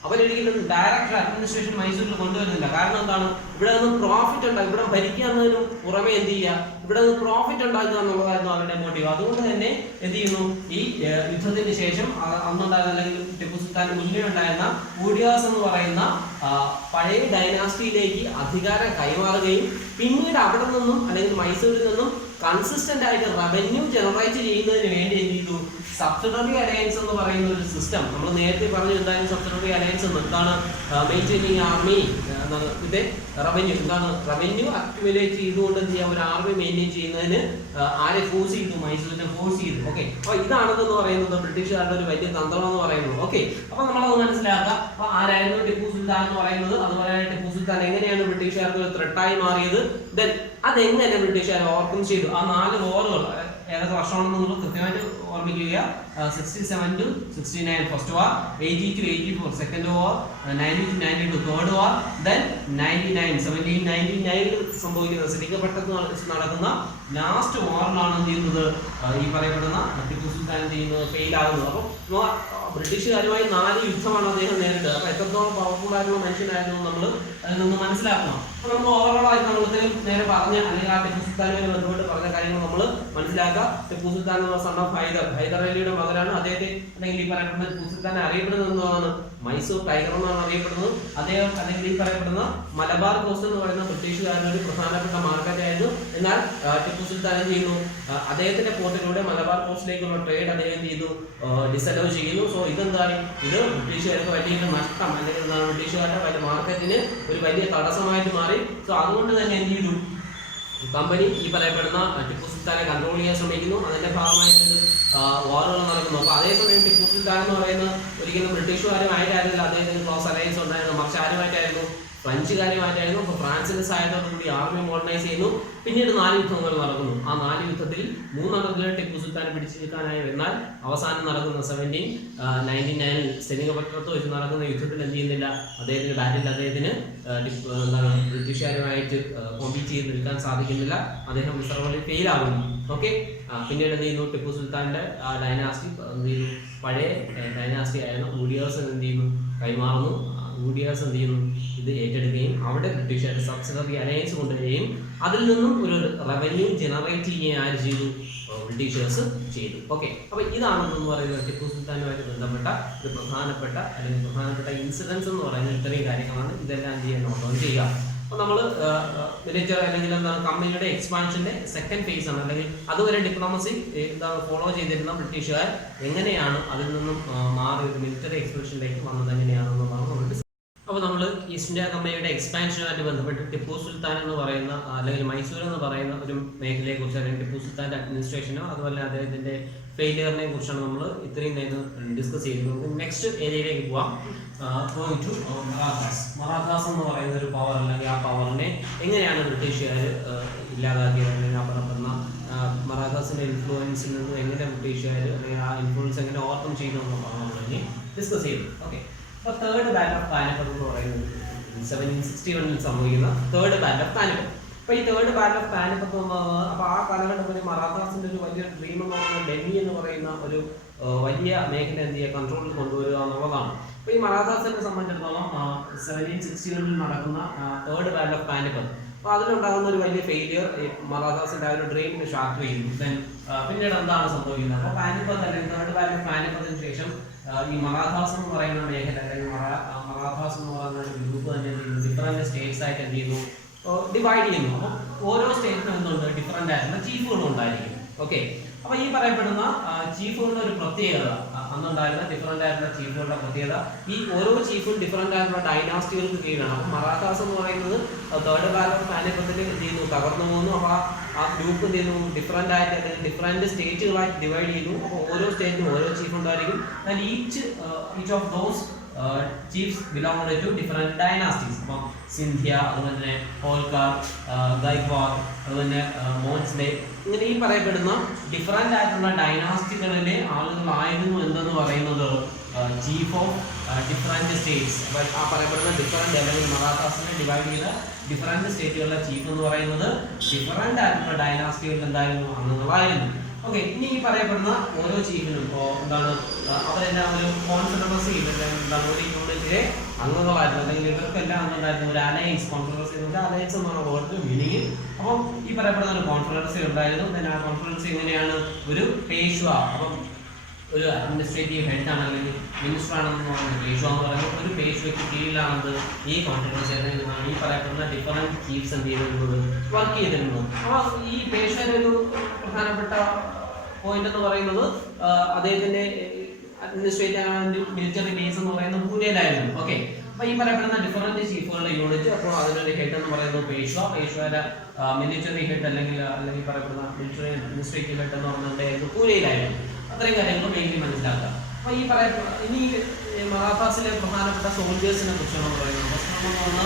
അവരൊരിക്കലും ഡയറക്റ്റ് അഡ്മിനിസ്ട്രേഷൻ മൈസൂരിൽ കൊണ്ടുവരുന്നില്ല. കാരണം എന്താണ്, ഇവിടെ നിന്ന് പ്രോഫിറ്റ് ഉണ്ടാകും, ഇവിടെ ഭരിക്കുക എന്നതിന് പുറമെ എന്ത് ചെയ്യുക, ഇവിടെ നിന്ന് പ്രോഫിറ്റ് ഉണ്ടാക്കുക എന്നുള്ളതായിരുന്നു അവരുടെ മോട്ടീവ്. അതുകൊണ്ട് തന്നെ എന്ത് ചെയ്യുന്നു, ഈ യുദ്ധത്തിന് ശേഷം അന്നുണ്ടായിരുന്ന അല്ലെങ്കിൽ ടിപ്പു സുൽത്താന്റെ മുന്നേ ഉണ്ടായിരുന്ന ഊഡിയാസ് എന്ന് പറയുന്ന പഴയ ഡൈനാസ്റ്റിയിലേക്ക് അധികാരം കൈമാറുകയും പിന്നീട് അവിടെ നിന്നും അല്ലെങ്കിൽ മൈസൂരിൽ നിന്നും കൺസിസ്റ്റന്റ് ആയിട്ട് റവന്യൂ ജനറേറ്റ് ചെയ്യുന്നതിന് വേണ്ടി എന്ത് ചെയ്തു, സബ്സിഡറി അലയൻസ് എന്ന് പറയുന്ന ഒരു സിസ്റ്റം നമ്മൾ നേരത്തെ പറഞ്ഞു. എന്തായാലും സബ്സിഡറി അലയൻസ് എന്താണ്, മെയിൻറ്റെയിനിങ് ആർമി ഇത് റവന്യൂ എന്താണ്, റവന്യൂ അക്യുമുലേറ്റ് ചെയ്തുകൊണ്ട് എന്ത് ചെയ്യാം, ഒരു ആർമി മെയിൻറ്റെയിൻ ചെയ്യുന്നതിന് ആരെ ഫോഴ്സ് ചെയ്തു, മൈസൂരിനെ ഫോഴ്സ് ചെയ്തു. ഓക്കെ, അപ്പൊ ഇതാണെന്ന് പറയുന്നത് ബ്രിട്ടീഷുകാരുടെ ഒരു വലിയ തന്ത്രം എന്ന് പറയുന്നത്. ഓക്കെ, അപ്പൊ നമ്മളത് മനസ്സിലാക്കുക. അപ്പൊ ആരായിരുന്നു ടിപ്പു സുൽത്താൻ എന്ന് പറയുന്നത്, അതുപോലെ ടിപ്പു സുൽത്താൻ എങ്ങനെയാണ് ബ്രിട്ടീഷുകാർക്ക് ഒരു ത്രെട്ടായി മാറിയത്, ദെൻ അതെങ്ങനെ ബ്രിട്ടീഷുകാർ ഓവർകം ചെയ്തു. ആ 4 വാറുകൾ ഏതൊക്കെ വർഷമാണെന്ന് നമ്മൾ കൃത്യമായിട്ട് ഓർമ്മിക്കുക. 67 to 69 first war, 80 to 84 second war, 90 to 92 third war, then 1799 സംഭവിക്കുന്ന സിലിക്കപ്പെട്ടത്ത് നടക്കുന്ന ലാസ്റ്റ് വാറിലാണ് എന്ത് ചെയ്യുന്നത്, ഈ പറയപ്പെടുന്ന ടിപ്പു സുൽത്താൻ ചെയ്യുന്നത് ഫെയിൽ ആകുന്നത്. അപ്പോൾ ബ്രിട്ടീഷുകാരുമായി 4 യുദ്ധമാണ് അദ്ദേഹം നേരിട്ടത്. അപ്പൊ എത്രത്തോളം പവർഫുൾ ആയിട്ടുള്ള മനുഷ്യനായിരുന്നു നമ്മൾ അതിൽ നിന്ന് മനസ്സിലാക്കണം. അപ്പൊ നമ്മൾ ഓവറോൾ ആയിട്ട് നമ്മൾ നേരെ പറഞ്ഞ അല്ലെങ്കിൽ ആ ടിപ്പു സുൽത്താനുമായി ബന്ധപ്പെട്ട് പറഞ്ഞ കാര്യങ്ങൾ നമ്മൾ മനസ്സിലാക്കുക. ടിപ്പു സുൽത്താൻ എന്ന സൺ ഓഫ് ഹൈദർ അലിയുടെ മകനാണ്. അദ്ദേഹത്തെ അല്ലെങ്കിൽ ഈ പറയപ്പെടുന്ന ടിപ്പു സുൽത്താൻ അറിയപ്പെടുന്നത് എന്താണ്, മൈസൂർ ടൈഗർ എന്നാണ് അറിയപ്പെടുന്നത്. അദ്ദേഹം അല്ലെങ്കിൽ ഈ പറയപ്പെടുന്ന മലബാർ കോസ്റ്റ് എന്ന് പറയുന്ന ബ്രിട്ടീഷുകാരുടെ ഒരു പ്രധാനപ്പെട്ട മാർക്കറ്റ് ആയിരുന്നു. എന്നാൽ ടിപ്പു സുൽത്താൻ ചെയ്യുന്നു, അദ്ദേഹത്തിന്റെ പോർട്ടിലൂടെ മലബാർ കോസ്റ്റിലേക്കുള്ള ട്രേഡ് അദ്ദേഹം ചെയ്തു ഡിസലോ ചെയ്യുന്നു. സോ ഇതെന്താണ്, ഇത് ബ്രിട്ടീഷുകാർക്ക് വലിയൊരു നഷ്ടം അല്ലെങ്കിൽ എന്താണ് ബ്രിട്ടീഷുകാരുടെ വലിയ മാർക്കറ്റിന് ഒരു വലിയ തടസ്സമായിട്ട് മാറി. സോ അതുകൊണ്ട് തന്നെ എന്ത് ചെയ്തു, കമ്പനി ഈ പറയപ്പെടുന്ന ടിപ്പു സുൽത്താനെ കൺട്രോൾ ചെയ്യാൻ ശ്രമിക്കുന്നു. അതിന്റെ ഭാഗമായിട്ട് വാറുകൾ നടക്കുന്നു. അപ്പൊ അതേസമയം ടിപ്പു സുൽത്താൻ എന്ന് പറയുന്ന ഒരിക്കലും ബ്രിട്ടീഷുകാരുമായിട്ടായിരുന്നില്ല അദ്ദേഹത്തിന് ക്ലോസ് അലയൻസ് ഉണ്ടായിരുന്നു, മറിച്ച് ആരുമായിട്ടായിരുന്നു, ഫ്രഞ്ചുകാരുമായിട്ടായിരുന്നു. അപ്പൊ ഫ്രാൻസിന്റെ സഹായത്തോടുകൂടി ആർമി മോഡർണൈസ് ചെയ്യുന്നു. പിന്നീട് 4 യുദ്ധങ്ങൾ നടക്കുന്നു. ആ 4 യുദ്ധത്തിൽ 3 ടിപ്പു സുൽത്താനെ പിടിച്ചെടുക്കാനായി. എന്നാൽ അവസാനം നടക്കുന്ന 1799 സെലിംഗപട്ടണത്ത് വെച്ച് നടക്കുന്ന യുദ്ധത്തിൽ എന്ത് ചെയ്യുന്നില്ല, അദ്ദേഹത്തിന് ബാറ്റിൽ അദ്ദേഹത്തിന് എന്താണ് ബ്രിട്ടീഷുകാരുമായിട്ട് കോമ്പീറ്റ് ചെയ്ത് നിൽക്കാൻ സാധിക്കുന്നില്ല. അദ്ദേഹം മിസറബിളി ഫെയിൽ ആകുന്നു. ഓക്കെ, പിന്നീട് എന്ത് ചെയ്യുന്നു, ടിപ്പു സുൽത്താന്റെ ഡൈനാസ്റ്റി എന്ത് ചെയ്യുന്നു, പഴയ ഡൈനാസ്റ്റി ആയിരുന്നു ഊഡിയാസ് എന്ത് ചെയ്യുന്നു, കൈമാറുന്നു. ഊഡിയാസ് എന്ത് ചെയ്യുന്നു, ഇത് ഏറ്റെടുക്കുകയും അവിടെ ബ്രിട്ടീഷുകാർ സബ്സിഡറി അലയൻസ് കൊണ്ടുവരികയും അതിൽ നിന്നും ഒരു റവന്യൂ ജനറേറ്റ് ചെയ്യുകയും ആര് ചെയ്തു, ബ്രിട്ടീഷേഴ്സ് ചെയ്തു. ഓക്കെ, അപ്പൊ ഇതാണെന്ന് പറയുന്നത് ടിപ്പു സുൽത്താനുമായിട്ട് ബന്ധപ്പെട്ട ഒരു പ്രധാനപ്പെട്ട ഇൻസിഡൻസ് എന്ന് പറയുന്നത് ഇത്രയും കാര്യങ്ങളാണ്. ഇതെല്ലാം എന്ത് ചെയ്യാൻ നോട്ട് ചെയ്യുക. അപ്പൊ നമ്മൾ മിലിറ്ററി അല്ലെങ്കിൽ എന്താണ് കമ്പനിയുടെ എക്സ്പാൻഷന്റെ സെക്കൻഡ് ഫേസ് ആണ്. അല്ലെങ്കിൽ അതുവരെ ഡിപ്ലോമസി എന്താണ് ഫോളോ ചെയ്തിരുന്ന ബ്രിട്ടീഷുകാർ എങ്ങനെയാണ് അതിൽ നിന്നും മാറി ഒരു മിലിറ്ററി എക്സ്പാൻഷനിലേക്ക് വന്നത് എങ്ങനെയാണെന്ന് നമ്മൾ. അപ്പോൾ നമ്മൾ ഈസ്റ്റ് ഇന്ത്യ കമ്പനിയുടെ എക്സ്പാൻഷനുമായിട്ട് ബന്ധപ്പെട്ട് ടിപ്പു സുൽത്താൻ എന്ന് പറയുന്ന അല്ലെങ്കിൽ മൈസൂർ എന്ന് പറയുന്ന ഒരു മേഖലയെ കുറിച്ച് അല്ലെങ്കിൽ ടിപ്പു സുൽത്താന്റെ അഡ്മിനിസ്ട്രേഷനോ അതുപോലെ അദ്ദേഹത്തിന്റെ ഫെയിലിയറിനെ കുറിച്ചാണ് നമ്മൾ ഇത്രയും നേരം ഡിസ്കസ് ചെയ്തത്. നമുക്ക് നെക്സ്റ്റ് ഏരിയയിലേക്ക് പോവാം. മറാത്താസ് എന്ന് പറയുന്ന ഒരു പവർ അല്ലെങ്കിൽ ആ പവറിനെ എങ്ങനെയാണ് ബ്രിട്ടീഷുകാർ ഇല്ലാതാക്കിയത്, അല്ലെങ്കിൽ ആ പറയപ്പെടുന്ന മറാത്താസിന്റെ ഇൻഫ്ലുവൻസിൽ നിന്ന് എങ്ങനെ ബ്രിട്ടീഷുകാർ അല്ലെങ്കിൽ ആ ഇൻഫ്ലുവൻസ് എങ്ങനെ ഓവർകം ചെയ്തു എന്നുള്ളതാണ് നമ്മൾ ഇനി ഡിസ്കസ് ചെയ്തു. ഓക്കെ, അപ്പോൾ തേർഡ് ബാറ്റിൽ ഓഫ് പാനിപ്പത്ത് എന്ന് പറയുന്നത് 1761 സംഭവിക്കുന്ന തേർഡ് ബാറ്റിൽ ഓഫ് പാനിപ്പത്ത്. അപ്പോൾ ഈ തേർഡ് ബാറ്റിൽ ഓഫ് പാനിപ്പത്ത് അപ്പോൾ ആ കാലഘട്ടത്തിൽ മറാത്താസിന്റെ ഒരു വലിയ ഡ്രീം എന്ന് പറയുന്നത് ഡൽഹി എന്ന് പറയുന്ന ഒരു വലിയ മേഖല എന്ത് ചെയ്യുക, കൺട്രോളിൽ കൊണ്ടുവരിക എന്നുള്ളതാണ്. അപ്പോൾ ഈ മറാത്താസിനെ സംബന്ധിച്ചിടത്തോളം 1761 നടക്കുന്ന തേർഡ് ബാറ്റിൽ ഓഫ് പാനിപ്പത്ത്, അപ്പോൾ അതിലുണ്ടാകുന്ന ഒരു വലിയ ഫെയിലിയർ മറാത്താസിന്റെ ആ ഒരു ഡ്രീമിനെ ഷാക്ക് ചെയ്യുന്നു. ദെൻ പിന്നീട് എന്താണ് സംഭവിക്കുന്നത്, അപ്പോൾ പാനിപ്പത്ത് അല്ലെങ്കിൽ തേർഡ് ബാറ്റിൽ ഓഫ് പാനിപ്പത്തിന് ശേഷം ഈ മറാത്താസ് എന്ന് പറയുന്ന മേഖല അല്ലെങ്കിൽ മറാത്താസ് എന്ന് പറയുന്ന ഒരു ഗ്രൂപ്പ് തന്നെ എന്ത് ചെയ്യുന്നു, ഡിഫറെന്റ് സ്റ്റേറ്റ്സ് ആയിട്ട് എന്ത് ചെയ്യുന്നു, ഡിവൈഡ് ചെയ്യുന്നു. അപ്പോൾ ഓരോ സ്റ്റേറ്റിനും എന്തുണ്ട്, ഡിഫറെന്റ് ആയിട്ടുള്ള ചീഫുകളും ഉണ്ടായിരിക്കും. ഓക്കെ, അപ്പോൾ ഈ പറയപ്പെടുന്ന ചീഫുകളുടെ ഒരു പ്രത്യേകത, അന്നുണ്ടായിരുന്ന ഡിഫറെന്റ് ആയിട്ടുള്ള ചീഫുകളുടെ പ്രത്യേകത, ഈ ഓരോ ചീഫും ഡിഫറെന്റ് ആയിട്ടുള്ള ഡൈനാസ്റ്റികൾക്ക് കീഴിലാണ്. അപ്പോൾ മറാത്താസ് എന്ന് പറയുന്നത് തേർഡ് ബാറ്റിൽ ഓഫ് പാനിപ്പത്തിൽ എന്ത് ചെയ്യുന്നു, തകർന്നു പോകുന്നു. അപ്പോൾ ആ ഗ്രൂപ്പ് എന്ത് ചെയ്യുന്നു, ഡിഫറെന്റ് ആയിട്ട് അല്ലെങ്കിൽ ഡിഫറെന്റ് സ്റ്റേറ്റുകളായിട്ട് ഡിവൈഡ് ചെയ്യുന്നു. അപ്പോൾ ഓരോ സ്റ്റേറ്റിനും ഓരോ ചീഫ് ഉണ്ടായിരിക്കും. And each of those chiefs belonged to different dynasties. അപ്പം സിന്ധ്യ, അതുപോലെ തന്നെ ഹോൾക്കാർ, ഗൈക്വാഡ്, അതുപോലെ തന്നെ മോൺസ്ലെ, ഇങ്ങനെ ഈ പറയപ്പെടുന്ന ഡിഫറെൻ്റ് ആയിട്ടുള്ള ഡൈനാസ്റ്റികളിലെ ആളുകളായിരുന്നു എന്തെന്ന് പറയുന്നത് ചീഫ് ഓഫ് ഡിഫറെൻറ്റ് സ്റ്റേറ്റ്സ്. ആ പറയപ്പെടുന്ന ഡിഫറെൻറ്റ് അല്ലെങ്കിൽ മറാത്താസിനെ ഡിവൈഡ് ചെയ്ത ഡിഫറെൻറ്റ് സ്റ്റേറ്റുകളുടെ ചീഫ് എന്ന് പറയുന്നത് ഡിഫറെൻ്റ് ആയിട്ടുള്ള ഡൈനാസ്റ്റികളിൽ എന്തായിരുന്നു അംഗങ്ങളായിരുന്നു. ഓക്കെ, ഇനി ഈ പറയപ്പെടുന്ന ഓരോ ചീഫിനും എന്താണ് അവരെല്ലാം ഒരു കോൺഫെഡറസി എന്താണ് ഒരു യൂണിറ്റിലെ അംഗങ്ങളായിരുന്നു, അല്ലെങ്കിൽ ഇവർക്കെല്ലാം അംഗങ്ങളായിരുന്നു ഒരു അലയൻസ്. കോൺഫെഡറസി എന്ന് പറഞ്ഞാൽ അലയൻസ് എന്നാണ് വേർഡ് മീനിങ്. അപ്പം ഈ പറയപ്പെടുന്ന ഒരു കോൺഫെഡറസി ഉണ്ടായിരുന്നു. ആ കോൺഫെഡറസി എങ്ങനെയാണ് ഒരു പേഷ്വ, അപ്പം ഒരു അഡ്മിനിസ്ട്രേറ്റീവ് ഹെഡ് ആണ് അല്ലെങ്കിൽ മിനിസ്റ്റർ ആണെന്ന് പറയുന്നത് പേഷ്വ എന്ന് പറയുന്നത് ഒരു പേഷ്വയ്ക്ക് കീഴിലാണത് ഈ കോൺഫെഡറസി അല്ലെങ്കിൽ ഈ പറയപ്പെടുന്ന ഡിഫറെൻറ്റ് ചീഫ്സ് എന്ത് ചെയ്തിരുന്നത് വർക്ക് ചെയ്തിരുന്നത്. അപ്പോൾ ഈ പേഷ്വയുടെ ഒരു പ്രധാനപ്പെട്ട പോയിന്റ് എന്ന് പറയുന്നത് അദ്ദേഹത്തിന്റെ അഡ്മിനിസ്ട്രേറ്റീവ് ആൻഡ് മിലിറ്ററി ബേസ് എന്ന് പറയുന്നത് പൂനെയിലായിരുന്നു. ഓക്കെ, അപ്പോൾ ഈ പറയപ്പെടുന്ന ഡിഫറെൻറ്റ് ചീഫുകളുടെ യൂണിറ്റ്, അപ്പോൾ അതിനൊരു ഹെഡ് എന്ന് പറയുന്നത് പേഷ്വ. പേഷ്വയുടെ മിലിറ്ററി ഹെഡ് അല്ലെങ്കിൽ പറയപ്പെടുന്ന മിലിറ്ററി അഡ്മിനിസ്ട്രേറ്റീവ് ഹെഡ് എന്ന് പറയുന്നത് പൂനെയിലായിരുന്നു. അത്രയും കാര്യങ്ങൾ മെയിൻലി മനസ്സിലാക്കുക. അപ്പോൾ ഈ ഇനി മറാത്താസിലെ പ്രധാനപ്പെട്ട സോൾജേഴ്സിനെ കുറിച്ചാണ് പറയുന്നത്. ഫസ്റ്റ് നമ്മൾ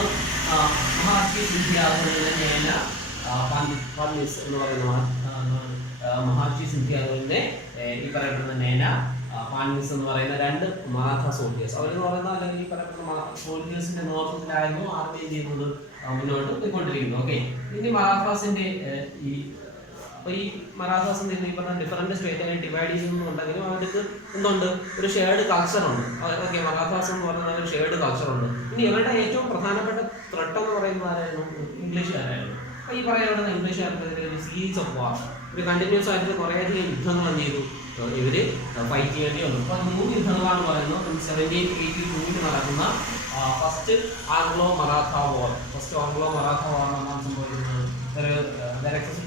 മഹാജി സിന്ധ്യ, അതുപോലെ തന്നെ പാൻഡിസ് എന്ന് പറയുന്ന മഹാജി സിന്ധ്യ, അതുപോലെ ഈ പറയപ്പെടുന്ന നേന പാൻഡിസ് എന്ന് പറയുന്ന രണ്ട് മറാത്ത സോൾജേഴ്സ്. അവരെന്ന് പറയുന്ന അല്ലെങ്കിൽ ഈ പറയപ്പെടുന്ന സോൾജേഴ്സിന്റെ നേതൃത്വത്തിലായിരുന്നു ആർമി ചെയ്യുന്നത് മുന്നോട്ട് പോയിക്കൊണ്ടിരിക്കുന്നത്. ഓക്കെ, ഇനി മറാത്താസിന്റെ അപ്പോൾ ഈ മറാത്താസ് ഈ പറഞ്ഞ ഡിഫറെൻറ്റ് സ്റ്റേറ്റ് ആയി ഡിവൈഡ് ചെയ്യുന്നുണ്ടെങ്കിലും അവർക്ക് എന്തുണ്ട്, ഒരു ഷെയർഡ് കൾച്ചറുണ്ട്. ഓക്കെ, മറാത്താസ് എന്ന് പറയുന്ന ഒരു ഷെയർഡ് കൾച്ചറുണ്ട്. ഇനി ഇവരുടെ ഏറ്റവും പ്രധാനപ്പെട്ട ത്രെട്ട് എന്ന് പറയുന്നത് ആരായിരുന്നു? ഇംഗ്ലീഷുകാരായിരുന്നു. അപ്പോൾ ഈ പറയുന്നത് ഇംഗ്ലീഷുകാർക്കെതിരെ ഒരു സീരീസ് ഓഫ് വാർ, ഒരു കണ്ടിന്യൂസ് ആയിട്ട് കുറേയധികം യുദ്ധങ്ങൾ എന്ത് ചെയ്തു ഇവർ ഫൈറ്റ് ചെയ്യേണ്ടി വന്നു. അപ്പോൾ 3 യുദ്ധങ്ങളാണ് പറയുന്നത്. 1782 നടക്കുന്ന ഫസ്റ്റ് ആംഗ്ലോ മറാത്ത വാർ. ഫസ്റ്റ് ആംഗ്ലോ മറാത്ത വാർ എന്നാണ് സംഭവിക്കുന്നത്.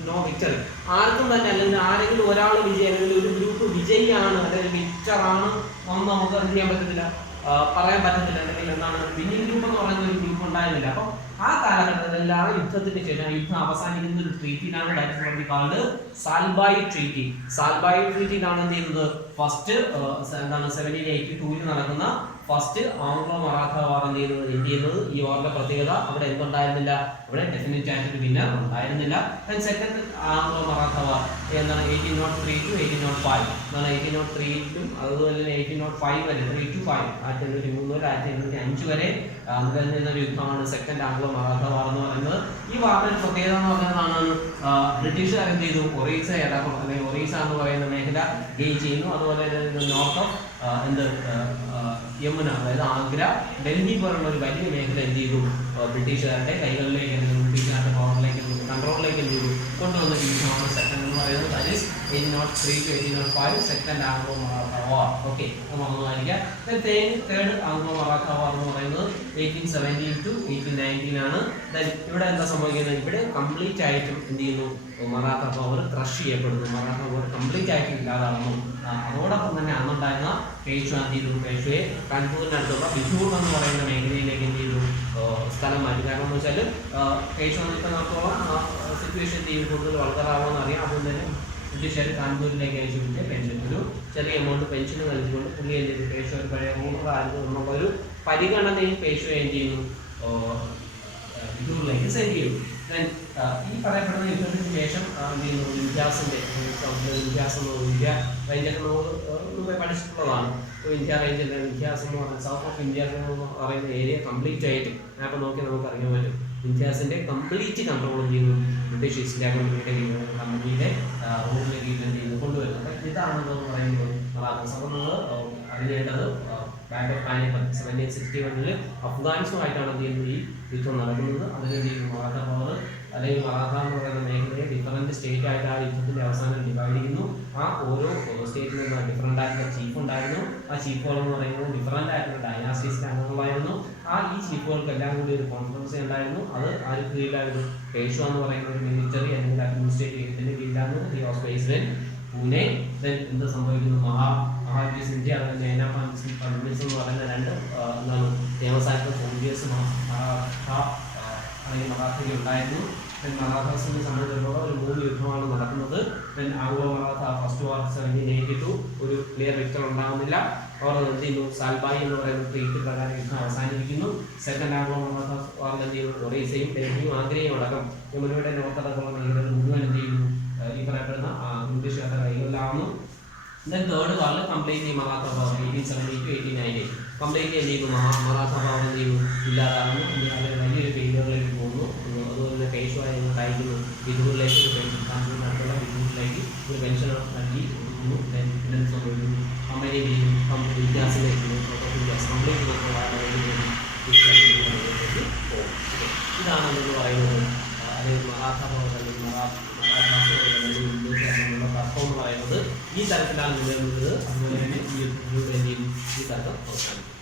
നോ വിക്ടറി, ആർക്കും തന്നെ അല്ലെങ്കിൽ ആരെങ്കിലും ഒരാൾ വിജയി അല്ലെങ്കിൽ ഒരു ഗ്രൂപ്പ് വിജയിയാണ് അല്ലെങ്കിൽ വിക്ടറാണ് ഒന്നും നമുക്ക് എന്ത് ചെയ്യാൻ പറ്റത്തില്ല, പറയാൻ പറ്റത്തില്ല. അല്ലെങ്കിൽ എന്താണ് വിന്നിംഗ് ഗ്രൂപ്പ് എന്ന് പറയുന്ന ഒരു ഗ്രൂപ്പ് ഉണ്ടായിരുന്നില്ല. അപ്പം ആ കാലഘട്ടത്തിൽ ആ യുദ്ധത്തിന് ശേഷം യുദ്ധം അവസാനിക്കുന്ന ഒരു ട്രീറ്റിയിലാണ് സാൽബായി ട്രീറ്റി. സാൽബായി ട്രീറ്റിയിലാണ് എന്ത് ചെയ്യുന്നത് ഫസ്റ്റ് എന്താണ് 1782 നടക്കുന്ന ഫസ്റ്റ് ആംഗ്ലോ മറാത്ത വാർ എന്ത് ചെയ്യുന്നത്. ഈ വാറിന്റെ പ്രത്യേകത അവിടെ എന്തുണ്ടായിരുന്നില്ല, അവിടെ ഡെഫിനറ്റ് ആയിട്ട് വിന്നർ ഉണ്ടായിരുന്നില്ല. സെക്കൻഡ് ആംഗ്ലോ മറാത്ത വാർ എന്താണ് 1803 to 1805 എന്നാണ്. 1803 അതുപോലെ തന്നെ 1805 വരെ 3 to 5 1893 മുതൽ 1805 വരെ നിലനിന്ന ഒരു യുദ്ധമാണ് സെക്കൻഡ് ആംഗ്ലോ മറാത്ത വാർ എന്ന് പറയുന്നത്. ഈ വാറിന്റെ പ്രത്യേകത എന്ന് പറയുന്നതാണ് ബ്രിട്ടീഷുകാർ എന്ത് ചെയ്തു, ഒറീസ അല്ലെങ്കിൽ ഒറീസ എന്ന് പറയുന്ന മേഖല ഗെയിൻ ചെയ്യുന്നു. അതുപോലെ നോർത്ത് ഓഫ് യമുന, അതായത് ആഗ്ര, ഡൽഹി പോലുള്ള ഒരു വലിയ മേഖല എന്ത് ചെയ്തു ബ്രിട്ടീഷുകാരുടെ കൈകളിലേക്ക് അല്ലെങ്കിൽ ബ്രിട്ടീഷുകാരുടെ പവറിലേക്ക് കൺട്രോളിലേക്ക് എന്ത് ചെയ്തു കൊണ്ടുവന്ന യുദ്ധമാണ് സെക്കൻഡ് എന്ന് പറയുന്നത്. That is 1803 to 1805 second Anglo Maratha war. Okay, അത് മറന്നുമായിരിക്കാം. തേർഡ് ആംഗ്ലോ മറാത്ത വാർ എന്ന് പറയുന്നത് 1817 to 1819 ആണ്. ഇവിടെ എന്താ സംഭവിക്കുന്നത്, ഇവിടെ കംപ്ലീറ്റ് ആയിട്ടും എന്ത് ചെയ്യുന്നു മറാത്ത പവർ ക്രഷ് ചെയ്യപ്പെടുന്നു. മറാത്ത പവർ കംപ്ലീറ്റ് ആയിട്ട് ഇല്ലാതാകുന്നു. അതോടൊപ്പം തന്നെ അന്നുണ്ടായിരുന്ന പേഷ്വ എന്ത് ചെയ്തു, പേഷ്വയെ കാൺപൂരിനടുത്തുള്ള ബിജൂർ എന്ന് പറയുന്ന മേഖലയിലേക്ക് എന്ത് ചെയ്തു സ്ഥലം മാറ്റി. കാരണം എന്ന് വെച്ചാൽ പേഷ്വ നിൽക്കുന്നിടത്തോളം സിറ്റുവേഷൻ എന്ത് ചെയ്യും കൂടുതൽ വളരാവുമെന്ന് അറിയാം. അതുകൊണ്ട് തന്നെ ബ്രിട്ടീഷുകാർ കാൺപൂരിലേക്ക് അയച്ചു വിട്ട് പെൻഷൻ ഒരു ചെറിയ എമൗണ്ട് പെൻഷൻ നൽകിക്കൊണ്ട് പുള്ളി എന്ത് ചെയ്തു പേഷ്വ ഒരു പഴയ റൂളറായിരുന്നു എന്നുള്ള ഒരു പരിഗണനയിൽ പേഷ്വ എന്ത് ചെയ്യുന്നു ബിജൂറിലേക്ക് സെൻഡ് ചെയ്തു. ഈ പറയപ്പെടുന്ന യുദ്ധത്തിന് ശേഷം എന്ത് ചെയ്യുന്നു വിന്ധ്യാസിന്റെ ഇന്ത്യ റേഞ്ചൊക്കെ നമ്മൾ പഠിച്ചിട്ടുള്ളതാണ്. ഇന്ത്യ റേഞ്ചിന്റെ വിന്ധ്യാസ് എന്ന് പറഞ്ഞാൽ സൗത്ത് ഓഫ് ഇന്ത്യ എന്ന് പറയുന്ന ഏരിയ കംപ്ലീറ്റ് ആയിട്ട് മാപ്പ് നോക്കി നമുക്ക് അറിയാൻ പറ്റും. വിന്ധ്യാസിന്റെ കംപ്ലീറ്റ് കൺട്രോൾ ചെയ്യുന്നു ബ്രിട്ടീഷ് ഈസ്റ്റ് ഇന്ത്യ കമ്പനിയുടെ റൂളിലേക്ക് എന്ത് ചെയ്യുന്നു കൊണ്ടുവരുന്നത്. അപ്പം ഇതാണെന്ന് പറയുന്നത് മറാത്താസ്. അപ്പോൾ നമ്മൾ അറിയേണ്ടത് ബാക്ക് ഓഫ് പാനിപ്പത്ത് 1761 അഫ്ഗാനിസുമായിട്ടാണ് എന്ത് ചെയ്യുന്നത് ഈ യുദ്ധം നടക്കുന്നത്. അതിന് എന്ത് ചെയ്യുന്നു മറാത്ത പവർ അല്ലെങ്കിൽ മറാത്ത എന്ന് പറയുന്ന മേഖലയെ ഡിഫറൻറ്റ് സ്റ്റേറ്റ് ആയിട്ട് ആ യുദ്ധത്തിന്റെ അവസാനം ഡിവൈഡ് ചെയ്യുന്നു. ആ ഓരോ സ്റ്റേറ്റിൽ നിന്ന് ഡിഫറൻ്റ് ആയിട്ടുള്ള ചീഫ് ഉണ്ടായിരുന്നു. ആ ചീഫുകൾ എന്ന് പറയുന്നത് ഡിഫറൻ്റ് ആയിട്ടുള്ള ഡൈനാസ്റ്റീസിന്റെ അംഗങ്ങളായിരുന്നു. ഈ ചീഫുകൾക്കെല്ലാം കൂടി ഒരു കോൺഫറൻസ് ഉണ്ടായിരുന്നു. അത് ആര് കീഴിലായിരുന്നു, പേഷ്വ എന്ന് പറയുന്ന ഒരു മിലിറ്ററി അല്ലെങ്കിൽ അഡ്മിനിസ്ട്രേറ്റീവ് ഇതിന്റെ കീഴിലാണ്. He was based in Pune. എന്ത് സംഭവിക്കുന്നു, മഹാജി സിന്ധ്യ അതുപോലെ നേന പാൻഡിസ് എന്ന് പറയുന്ന രണ്ട് എന്താണ് ഫേമസ് ആയിട്ടുള്ള സോൾജേഴ്സ് അല്ലെങ്കിൽ മറാത്തയിൽ ഉണ്ടായിരുന്നു. മറാത്താസിനെ സംബന്ധിച്ചിടത്തോളം ഒരു 3 യുദ്ധമാണ് നടക്കുന്നത്. ആംഗ്ലോ മറാത്ത ഫസ്റ്റ് വാർ 1782 ഒരു ക്ലിയർ വിക്ടർ ഉണ്ടാകുന്നില്ല. അവർ എന്ത് ചെയ്യുന്നു, സാൽബായി എന്ന് പറയുന്ന ട്രീറ്റ് പ്രകാരം യുദ്ധം അവസാനിപ്പിക്കുന്നു. സെക്കൻഡ് ആംഗ്ലോ മറാത്ത വാറിൽ എന്ത് ചെയ്യുന്നു, ഒറീസയും ഡൽഹിയും ആഗ്രയും അടക്കം യമുനയുടെ നോർത്തടക്കമുള്ള മേഖലകൾ മുഴുവൻ എന്ത് ചെയ്യുന്നു, ഈ പറയപ്പെടുന്ന ബ്രിട്ടീഷുകാരുടെ കൈകളിലാവുന്നു. ദെൻ തേർഡ് വാറിൽ completely Maratha power 1870 to 1890 completely എന്ത് ചെയ്യുന്നു, മറാത്ത പവർ എന്ത് ചെയ്യുന്നു, ഇല്ലാതാകുന്നു. വളരെ വലിയൊരു ഫെയിലുകളിലേക്ക് പോകുന്നു. അതുപോലെ തന്നെ പേഷ്വായി അയക്കുന്നു വിദൂരിലേക്ക്, ഒരു പെൻഷൻ കാൺപൂരിനടുത്തുള്ള വിദൂരിലേക്ക് ഒരു പെൻഷൻ നൽകി കൊടുക്കുന്നു. ദെൻ സംഭവിക്കുന്നു കമ്പനി വിദ്യാസിലേക്ക് കംപ്ലീറ്റ് പോകും. ഇതാണ് എന്ന് പറയുന്നത്. അതായത് മറാത്ത പവർ അല്ലെങ്കിൽ മറാഠാസ് തമ്മിലുള്ള തർക്കം എന്ന് പറയുന്നത് ഈ തരത്തിലാണ് നിലനിൽക്കുന്നത്. അതുപോലെ തന്നെ ഈ തർക്കം അവസാനിക്കും.